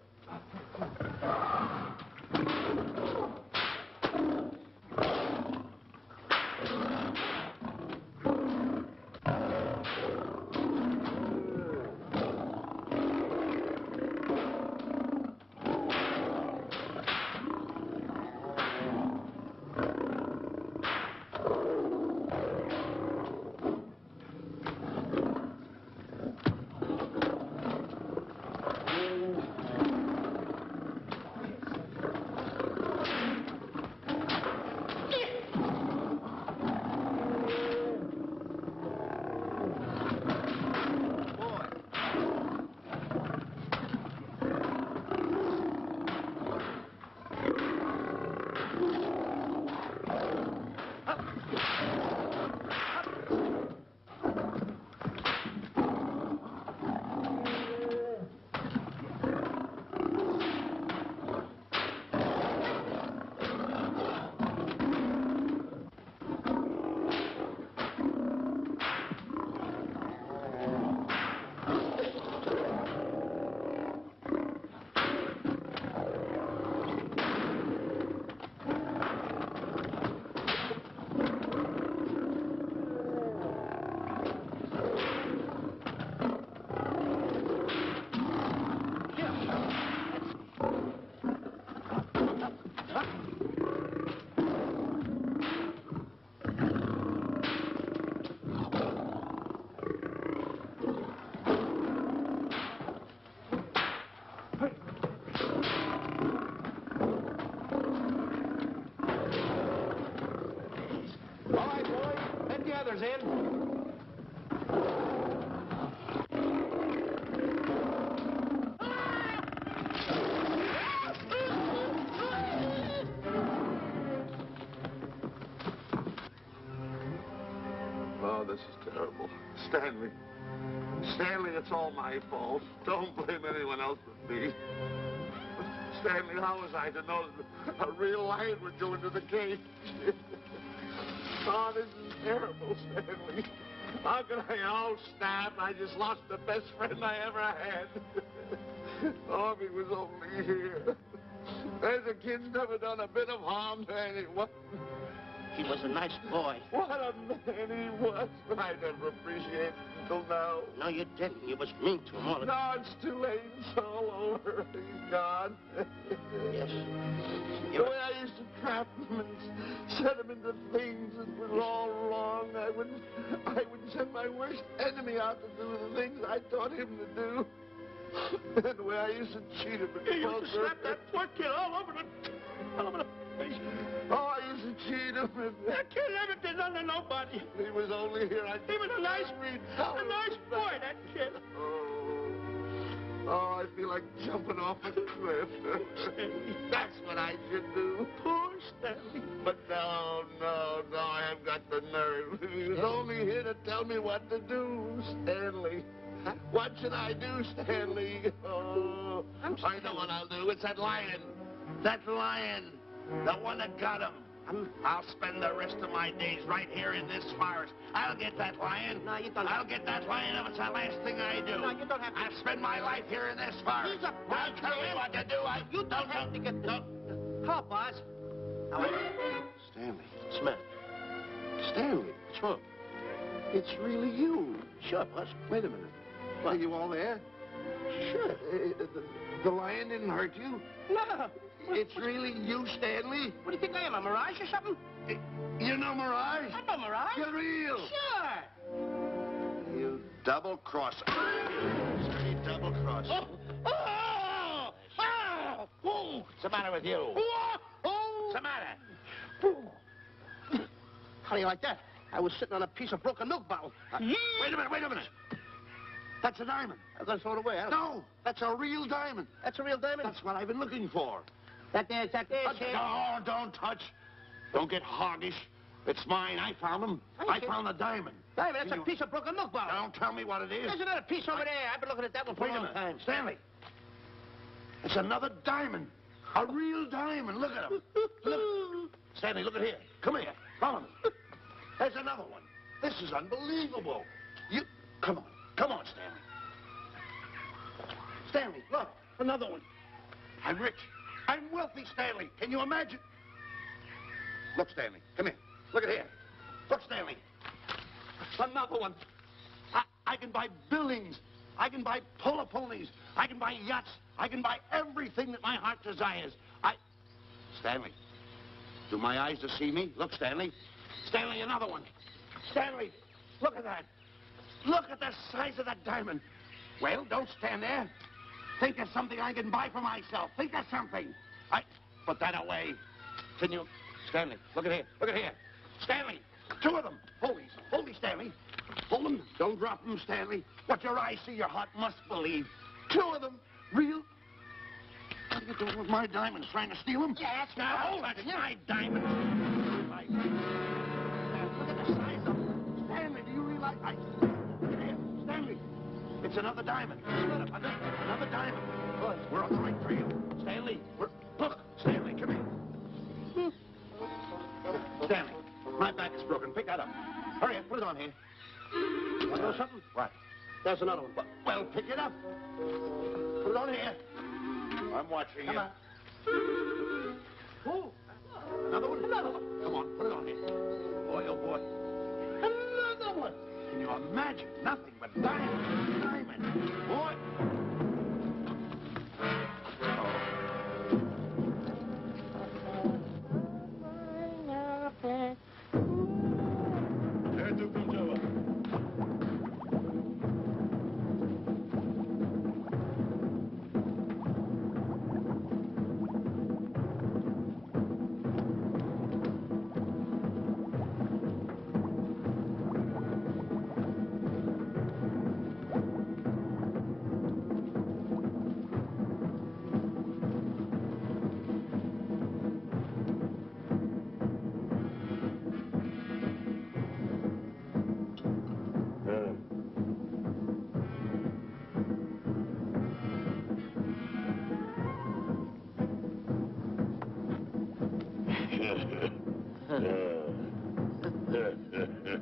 comes in. Oh, this is terrible. Stanley. Stanley, it's all my fault. Don't blame anyone else but me. Stanley, how was I to know that a real lion would go into the cage? Oh, this is terrible, Stanley. How can I? Oh, snap. I just lost the best friend I ever had. Oh, if he was only here. The kid's never done a bit of harm to anyone. He was a nice boy. What a man he was. I never appreciated it until now. No, you didn't. You was mean to him all the No, it's too late. It's all over. He's gone. Yes. The way I used to trap him and set him into things that was all wrong. I would send my worst enemy out to do the things I taught him to do. And the way I used to cheat him. You used to slap that poor kid all over the face. Oh, I used to cheat him. That kid never did nothing to nobody. He was only here. He was a nice boy, that kid. Oh, I feel like jumping off a cliff. That's what I should do. Poor Stanley. But no, I haven't got the nerve. He was only here to tell me what to do, Stanley. What should I do, Stanley? Oh, I know what I'll do. It's that lion. That lion. The one that got him. I'll spend the rest of my days right here in this forest. I'll get that lion. No, you don't. I'll get that lion if it's the last thing I do. No, you don't have to. I'll spend my life here in this forest. He's a I'll tell you what to do. You don't have to get the... Hello, boss. How are you? Stanley. Smith. Stanley. What's wrong? It's really you. Sure, boss. Wait a minute. Are you all there? Sure. The lion didn't hurt you? No. It's really you, Stanley? What do you think I am, a mirage or something? You're no mirage? I'm no mirage. You're real. Sure. You double-crosser. Straight double-crosser. Oh! What's the matter with you? What's the matter? How do you like that? I was sitting on a piece of broken milk bottle. Wait a minute. That's a diamond. I'm going to throw it away. No, that's a real diamond. That's a real diamond? That's what I've been looking for. That there, kid. No, don't touch. Don't get hoggish. It's mine. I found them. I found the diamond. Diamond, that's a piece of broken milk bottle. Don't tell me what it is. There's another piece over there. I've been looking at that one for Wait a a long minute. time. Stanley. It's another diamond. A real diamond. Look at him. Look. Stanley, look at here. Come here. Follow me. There's another one. This is unbelievable. You... Come on, Stanley. Stanley, look. Another one. I'm rich. I'm wealthy, Stanley. Can you imagine? Look, Stanley. Come here. Look at here. Look, Stanley. Another one. I can buy buildings. I can buy polo ponies. I can buy yachts. I can buy everything that my heart desires. Stanley, do my eyes deceive me? Look, Stanley. Stanley, another one. Stanley, look at that. Look at the size of that diamond. Well, don't stand there. Think of something I can buy for myself. Think of something. Put that away. Can you... Stanley, look at here. Look at here. Stanley, two of them. Hold these, Stanley. Hold them. Don't drop them, Stanley. What your eyes see, your heart must believe. Two of them. Real... What are you doing with my diamonds? Trying to steal them? Yes, now. Oh, that's my diamonds. Look at the size of them. Stanley, do you realize... Here, Stanley. It's another diamond. Another diamond. We're on the right trail. Stanley, look, Stanley, come here. Stanley, my back is broken. Pick that up. Hurry up, put it on here. Want to know something? What? There's another one. Well, pick it up. Put it on here. I'm watching you. Come on. Oh, another one? Another one. Come on, put it on here. Boy, oh boy. Another one. Can you imagine? Nothing but diamond. Diamond. Boy.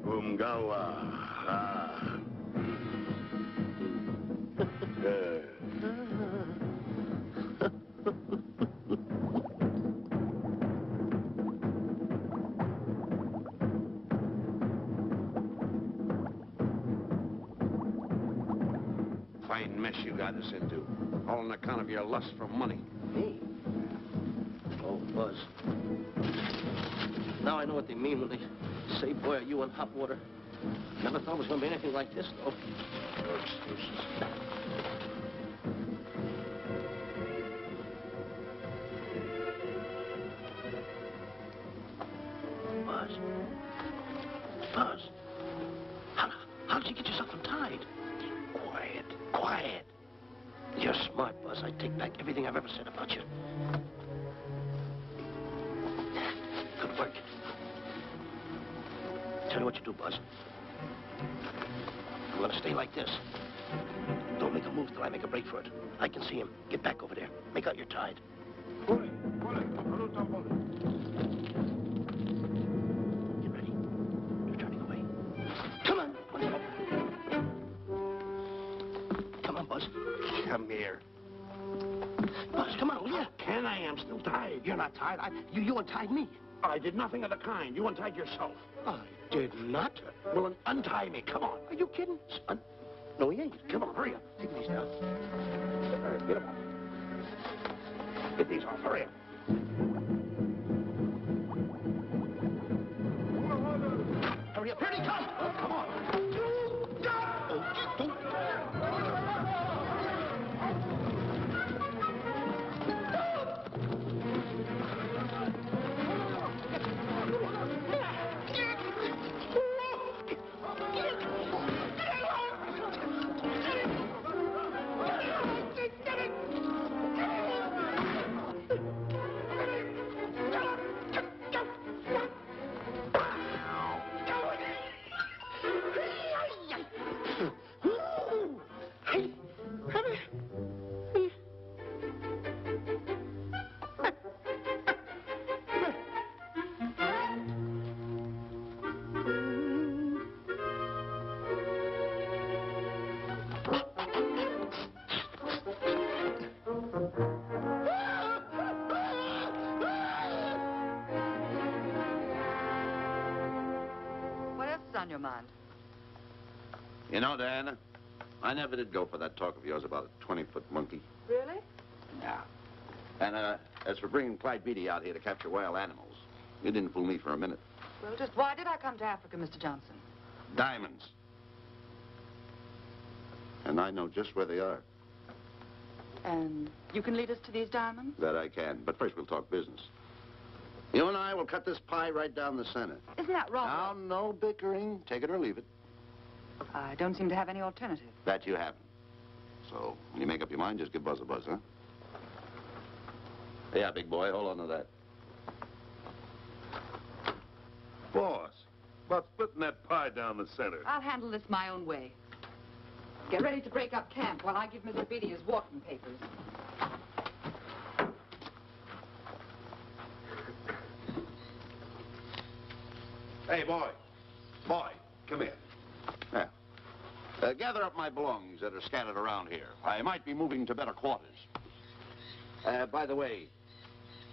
Umgawa. Ah. Fine mess you got us into. All on account of your lust for money. Me? Oh, Buzz. Now I know what they mean when they say, boy, are you in hot water. Never thought it was going to be anything like this, though. No excuses. Buzz. Buzz. How did you get yourself untied? Quiet. Quiet. You're smart, Buzz. I take back everything I've ever said about you. Good work. Tell you what you do, Buzz. I'm gonna stay like this. Don't make a move till I make a break for it. I can see him. Get back over there. Make out you're tied. Get ready. You're turning away. Come on. Come on, Buzz. Come here. Buzz, come on, will you? Can I? I'm still tied. You're not tied. You untied me. I did nothing of the kind. You untied yourself. I did not. Well, untie me. Come on. Are you kidding? No, he ain't. Come on, hurry up. Take these down. All right, get them off. Get these off. Hurry up. Hurry up. Here he comes. Come on. What else is on your mind? You know, Diana, I never did go for that talk of yours about a 20-foot monkey. Really? Yeah. And as for bringing Clyde Beatty out here to capture wild animals, you didn't fool me for a minute. Well, just why did I come to Africa, Mr. Johnson? Diamonds. And I know just where they are. And you can lead us to these diamonds? That I can. But first we'll talk business. You and I will cut this pie right down the center. Isn't that wrong? Now, no bickering. Take it or leave it. I don't seem to have any alternative. That you haven't. So, when you make up your mind, just give Buzz a buzz, huh? Yeah, big boy, hold on to that. Boss, about splitting that pie down the center. I'll handle this my own way. Get ready to break up camp while I give Mr. Beatty his walking papers. Hey, boy. Boy, come here. Yeah. Gather up my belongings that are scattered around here. I might be moving to better quarters. By the way,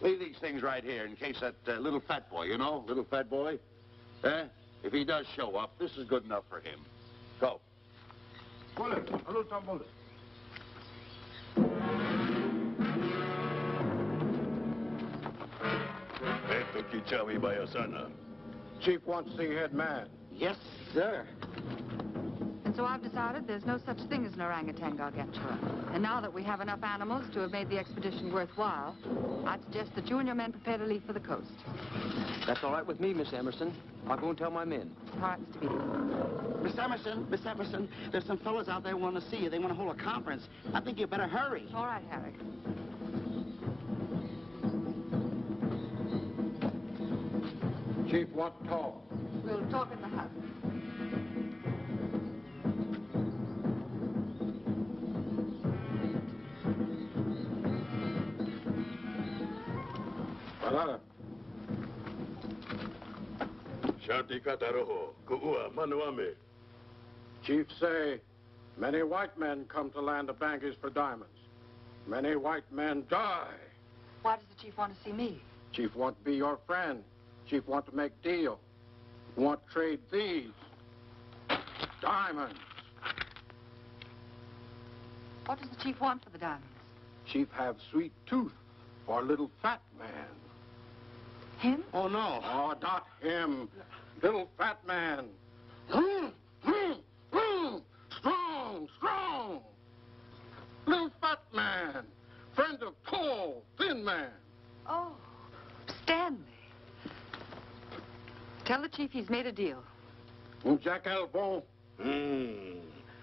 leave these things right here in case that little fat boy, you know, little fat boy, if he does show up, this is good enough for him. Go. Chief wants to see head man. Yes, sir. And so I've decided there's no such thing as an orangutan gargantua. And now that we have enough animals to have made the expedition worthwhile, I'd suggest that you and your men prepare to leave for the coast. That's all right with me, Miss Emerson. I'll go and tell my men. All right, Mr. Beatty. Miss Emerson, there's some fellas out there who want to see you. They want to hold a conference. I think you better hurry. All right, Harry. Chief wants to talk. We'll talk in the hut. Shanti Kataroho, Ku'ua Manuame. Chief say, many white men come to land of Bangis for diamonds. Many white men die. Why does the chief want to see me? Chief want to be your friend. Chief want to make deal. Want to trade these diamonds. What does the chief want for the diamonds? Chief have sweet tooth for little fat man. Him? Oh, no. Oh, not him. Little fat man. Strong, strong. Little fat man. Friend of tall, thin man. Oh, Stanley. Tell the chief he's made a deal. Jack Albon.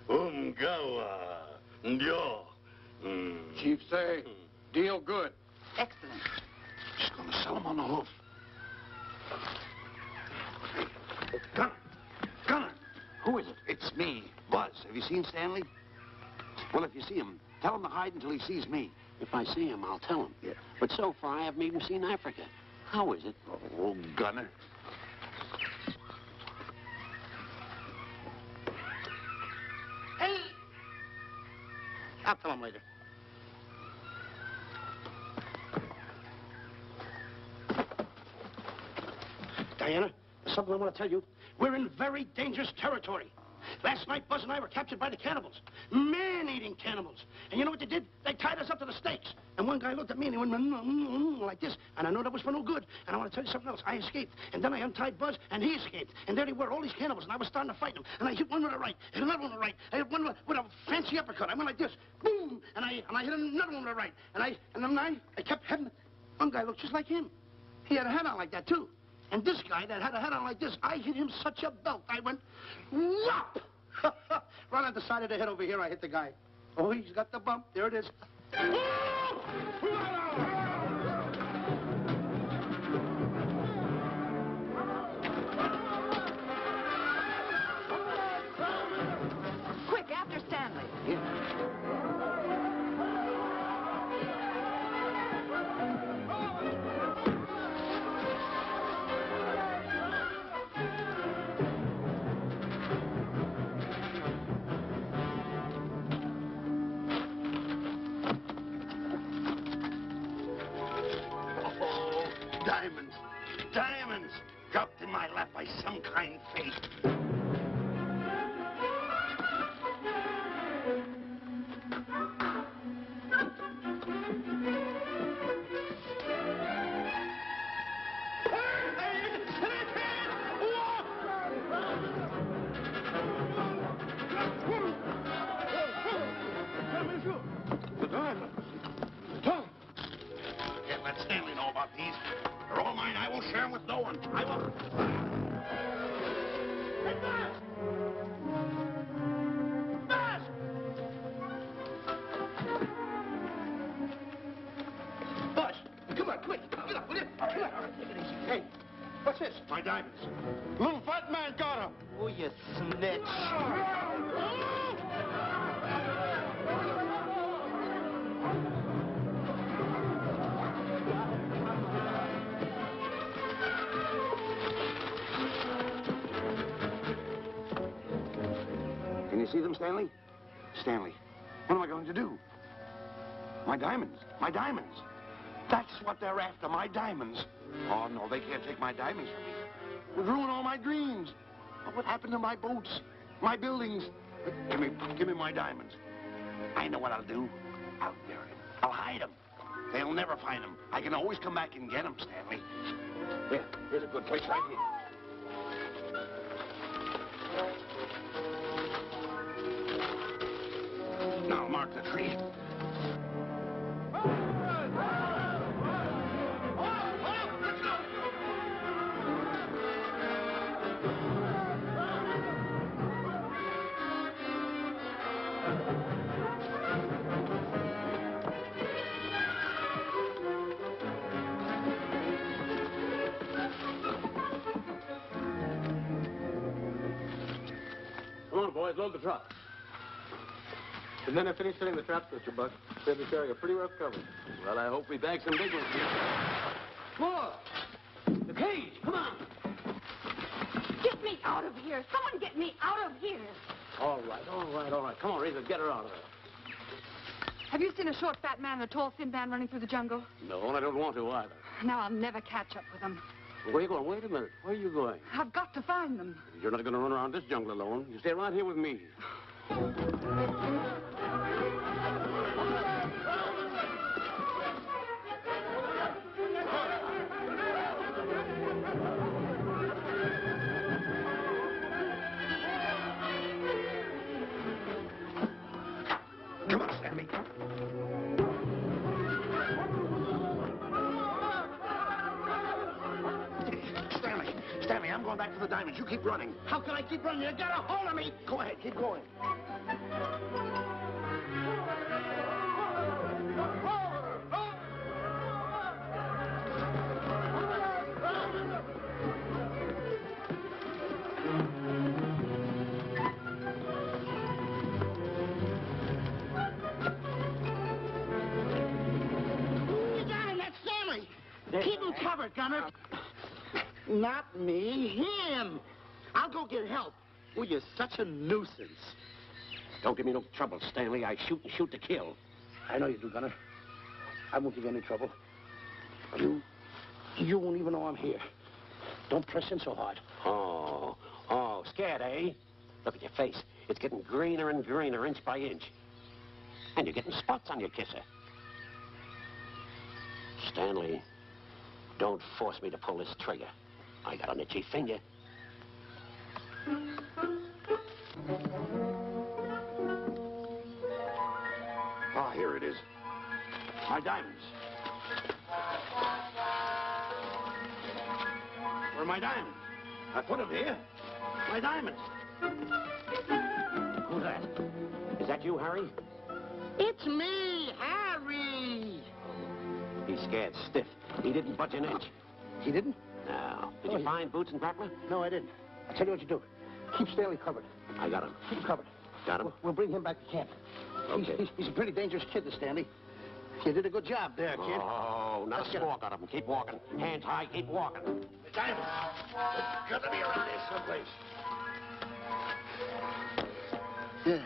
Umgawa. Ndio. Chief say, deal good. Excellent. She's going to sell him on the hoof. Gunner! Gunner! Who is it? It's me, Buzz. Have you seen Stanley? Well, if you see him, tell him to hide until he sees me. If I see him, I'll tell him. Yeah. But so far, I haven't even seen Africa. How is it? Oh, Gunner. Hey! I'll tell him later. Diana, there's something I want to tell you. We're in very dangerous territory. Last night, Buzz and I were captured by the cannibals. Man-eating cannibals. And you know what they did? They tied us up to the stakes. And one guy looked at me and he went like this. And I know that was for no good. And I want to tell you something else. I escaped. And then I untied Buzz and he escaped. And there they were, all these cannibals. And I was starting to fight them. And I hit one with a right, hit another one with a right. I hit one with a fancy uppercut. I went like this. Boom! And I hit another one with a right. And then I kept hitting. One guy looked just like him. He had a hat on like that, too. And this guy that had a hat on like this, I hit him such a belt. I went, whop! Right on the side of the head over here, I hit the guy. Oh, he's got the bump. There it is. Quick, after Stanley. Diamonds. Diamonds. Dropped in my lap by some kind fate. The diamonds. Can't let Stanley know about these. They're all mine. I won't share them with no one. I won't. Hey, Buzz! Buzz! Buzz, come on, quick. Get up, will you? Come on. Take it easy. Hey, what's this? My diamonds. Little fat man got him. Oh, you snitch. Can you see them, Stanley? Stanley, what am I going to do? My diamonds. My diamonds. That's what they're after, my diamonds. Oh, no, they can't take my diamonds from me. It would ruin all my dreams. What happened to my boats, my buildings? Give me my diamonds. I know what I'll do. I'll bury them. I'll hide them. They'll never find them. I can always come back and get them, Stanley. Here, here's a good place right here. Now mark the tree. Come on, boys, load the truck. The men have finished setting the traps, Mr. Buck. Said the carrier pretty rough cover. Well, I hope we bag some big ones here. More! The cage, come on! me out of here. Someone get me out of here. All right. Come on, Razor, get her out of there. Have you seen a short, fat man and a tall, thin man running through the jungle? No, and I don't want to either. Now I'll never catch up with them. Where are you going? Wait a minute. Where are you going? I've got to find them. You're not going to run around this jungle alone. You stay right here with me. Come on, Stanley. Stanley, I'm going back for the diamonds. You keep running. How can I keep running? You got a hold of me. Go ahead, keep going. You got him. That's Stanley. Keep him covered, Gunner. Not me, him. I'll go get help. Well, you're such a nuisance. Don't give me no trouble, Stanley. I shoot and shoot to kill. I know you do, Gunner. I won't give you any trouble. You won't even know I'm here. Don't press in so hard. Oh, scared, eh? Look at your face. It's getting greener and greener, inch by inch. And you're getting spots on your kisser. Stanley, don't force me to pull this trigger. I got an itchy finger. Ah, here it is. My diamonds. Where are my diamonds? I put them here. My diamonds. Who's that? Is that you, Harry? It's me, Harry. He's scared stiff. He didn't budge an inch. He didn't? No. Did you find Boots and Grappler? No, I didn't. I'll tell you what you do. Keep Stanley covered. I got him. Keep him covered. Got him? We'll bring him back to camp. Okay. He's a pretty dangerous kid, this Stanley. You did a good job there, kid. Oh, not a squawk out of him. Keep walking. Hands high, keep walking. The diamonds. They're gonna be around here someplace. Yeah,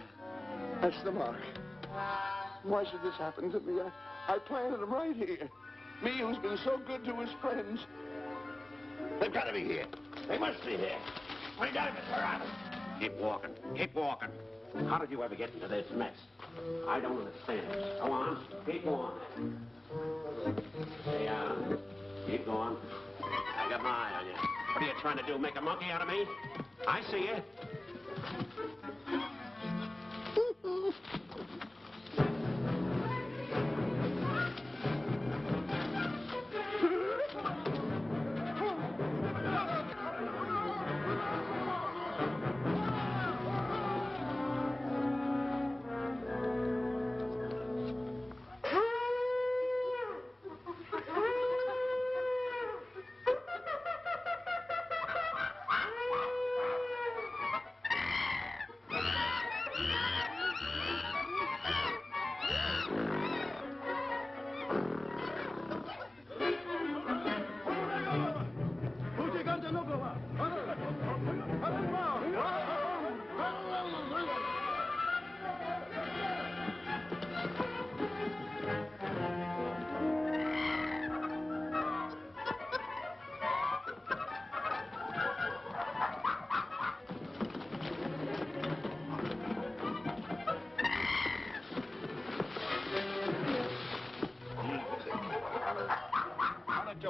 that's the mark. Why should this happen to me? I planted them right here. Me who's been so good to his friends. They've got to be here. They must be here. My diamonds, where are they? Keep walking. Keep walking. How did you ever get into this mess? I don't understand. Go on. Keep going. Stay on. Keep going. I got my eye on you. What are you trying to do, make a monkey out of me? I see you.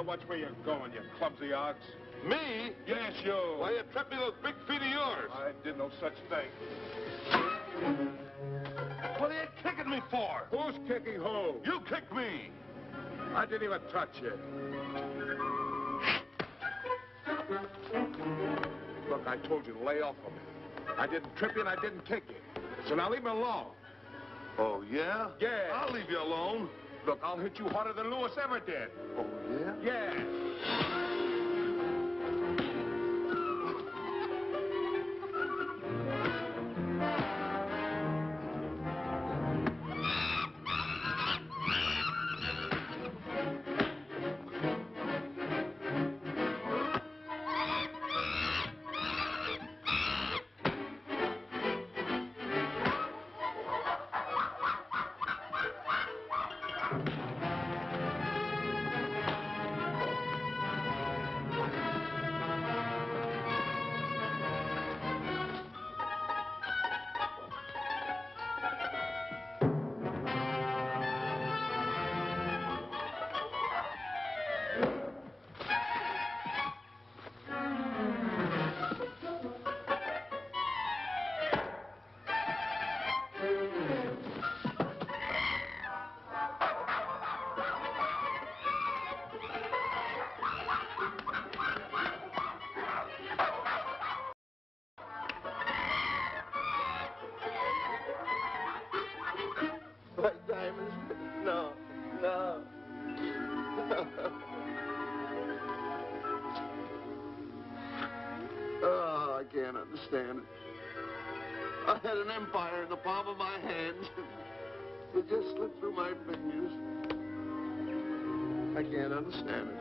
Watch where you're going, you clumsy ox. Me? Yes, you. Why, you trapped me those big feet of yours. I did no such thing. What are you kicking me for? Who's kicking who? You kicked me. I didn't even touch you. Look, I told you to lay off of me. I didn't trip you and I didn't kick you. So now leave me alone. Oh, yeah? Yeah. I'll leave you alone. Look, I'll hit you harder than Lewis ever did. Oh, yeah? Yeah. Oh, I can't understand it. I had an empire in the palm of my hand. It just slipped through my fingers. I can't understand it.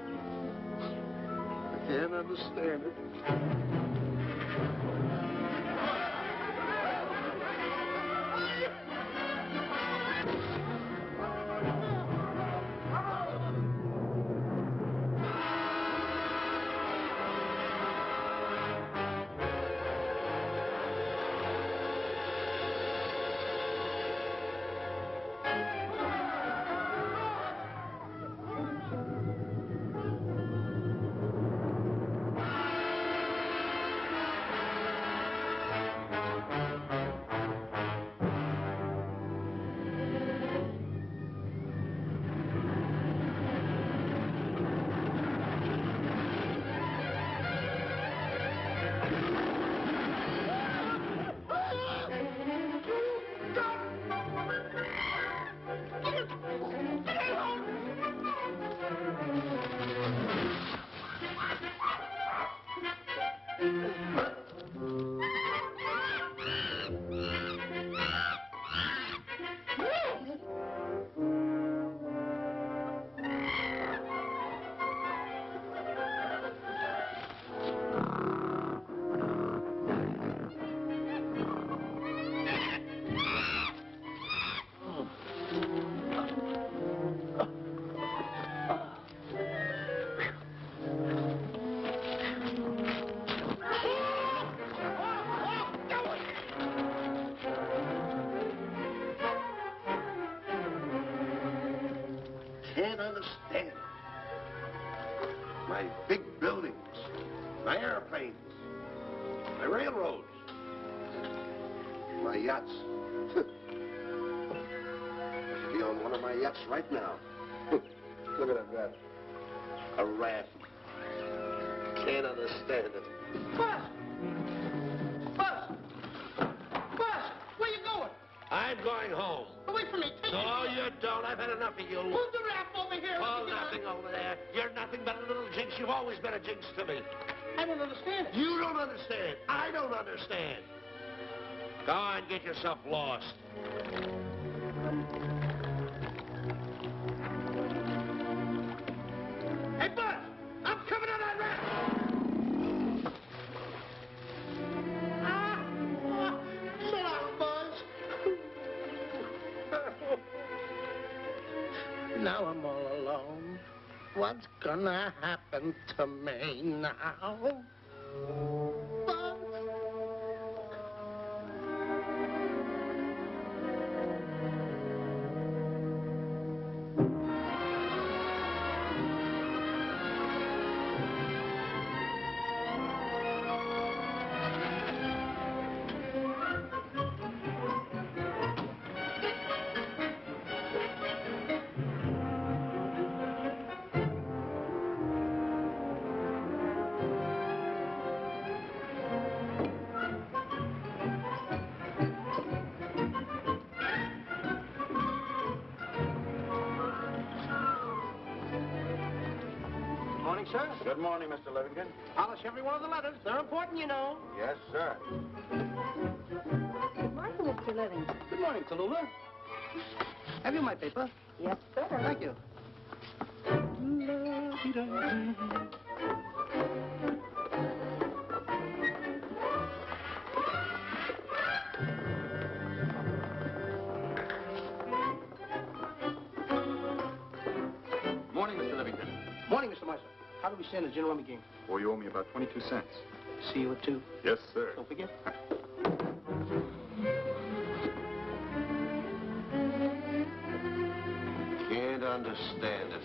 I can't understand it. Can't understand. My big buildings, my airplanes, my railroads, my yachts. I should be on one of my yachts right now. Look at that. A raft. Can't understand it. Buzz! Buzz! Buzz! Where you going? I'm going home. Away from me. Take No, me. you don't. I've had enough of you. Move the raft over here. Oh, nothing over there. You're nothing but a little jinx. You've always been a jinx to me. I don't understand it. You don't understand. I don't understand. Go on, get yourself lost. Hey, Buzz! I'm coming on that raft! So long, Buzz. Now I'm all alone. What's gonna happen to me now? Buzz? Morning, sir. Good morning, Mr. Livingston. Polish every one of the letters. They're important, you know. Yes, sir. Good morning, Mr. Livingston. Good morning, Tallulah. Have you my paper? Yes, sir. Thank you. Morning, Mr. Livingston. Morning, Mr. Marshall. How do we stand the gin rummy game? Well, you owe me about 22 cents. See you at 2. Yes, sir. Don't forget. Can't understand it.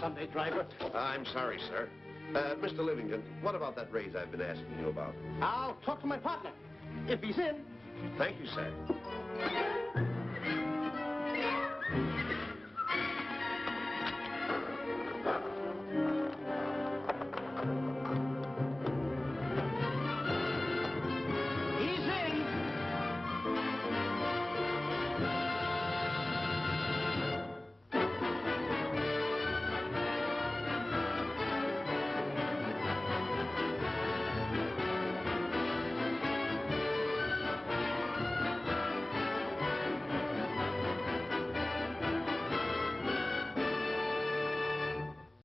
Sunday driver. I'm sorry, sir. Mr. Livingston, what about that raise I've been asking you about? I'll talk to my partner. If he's in. Thank you, sir.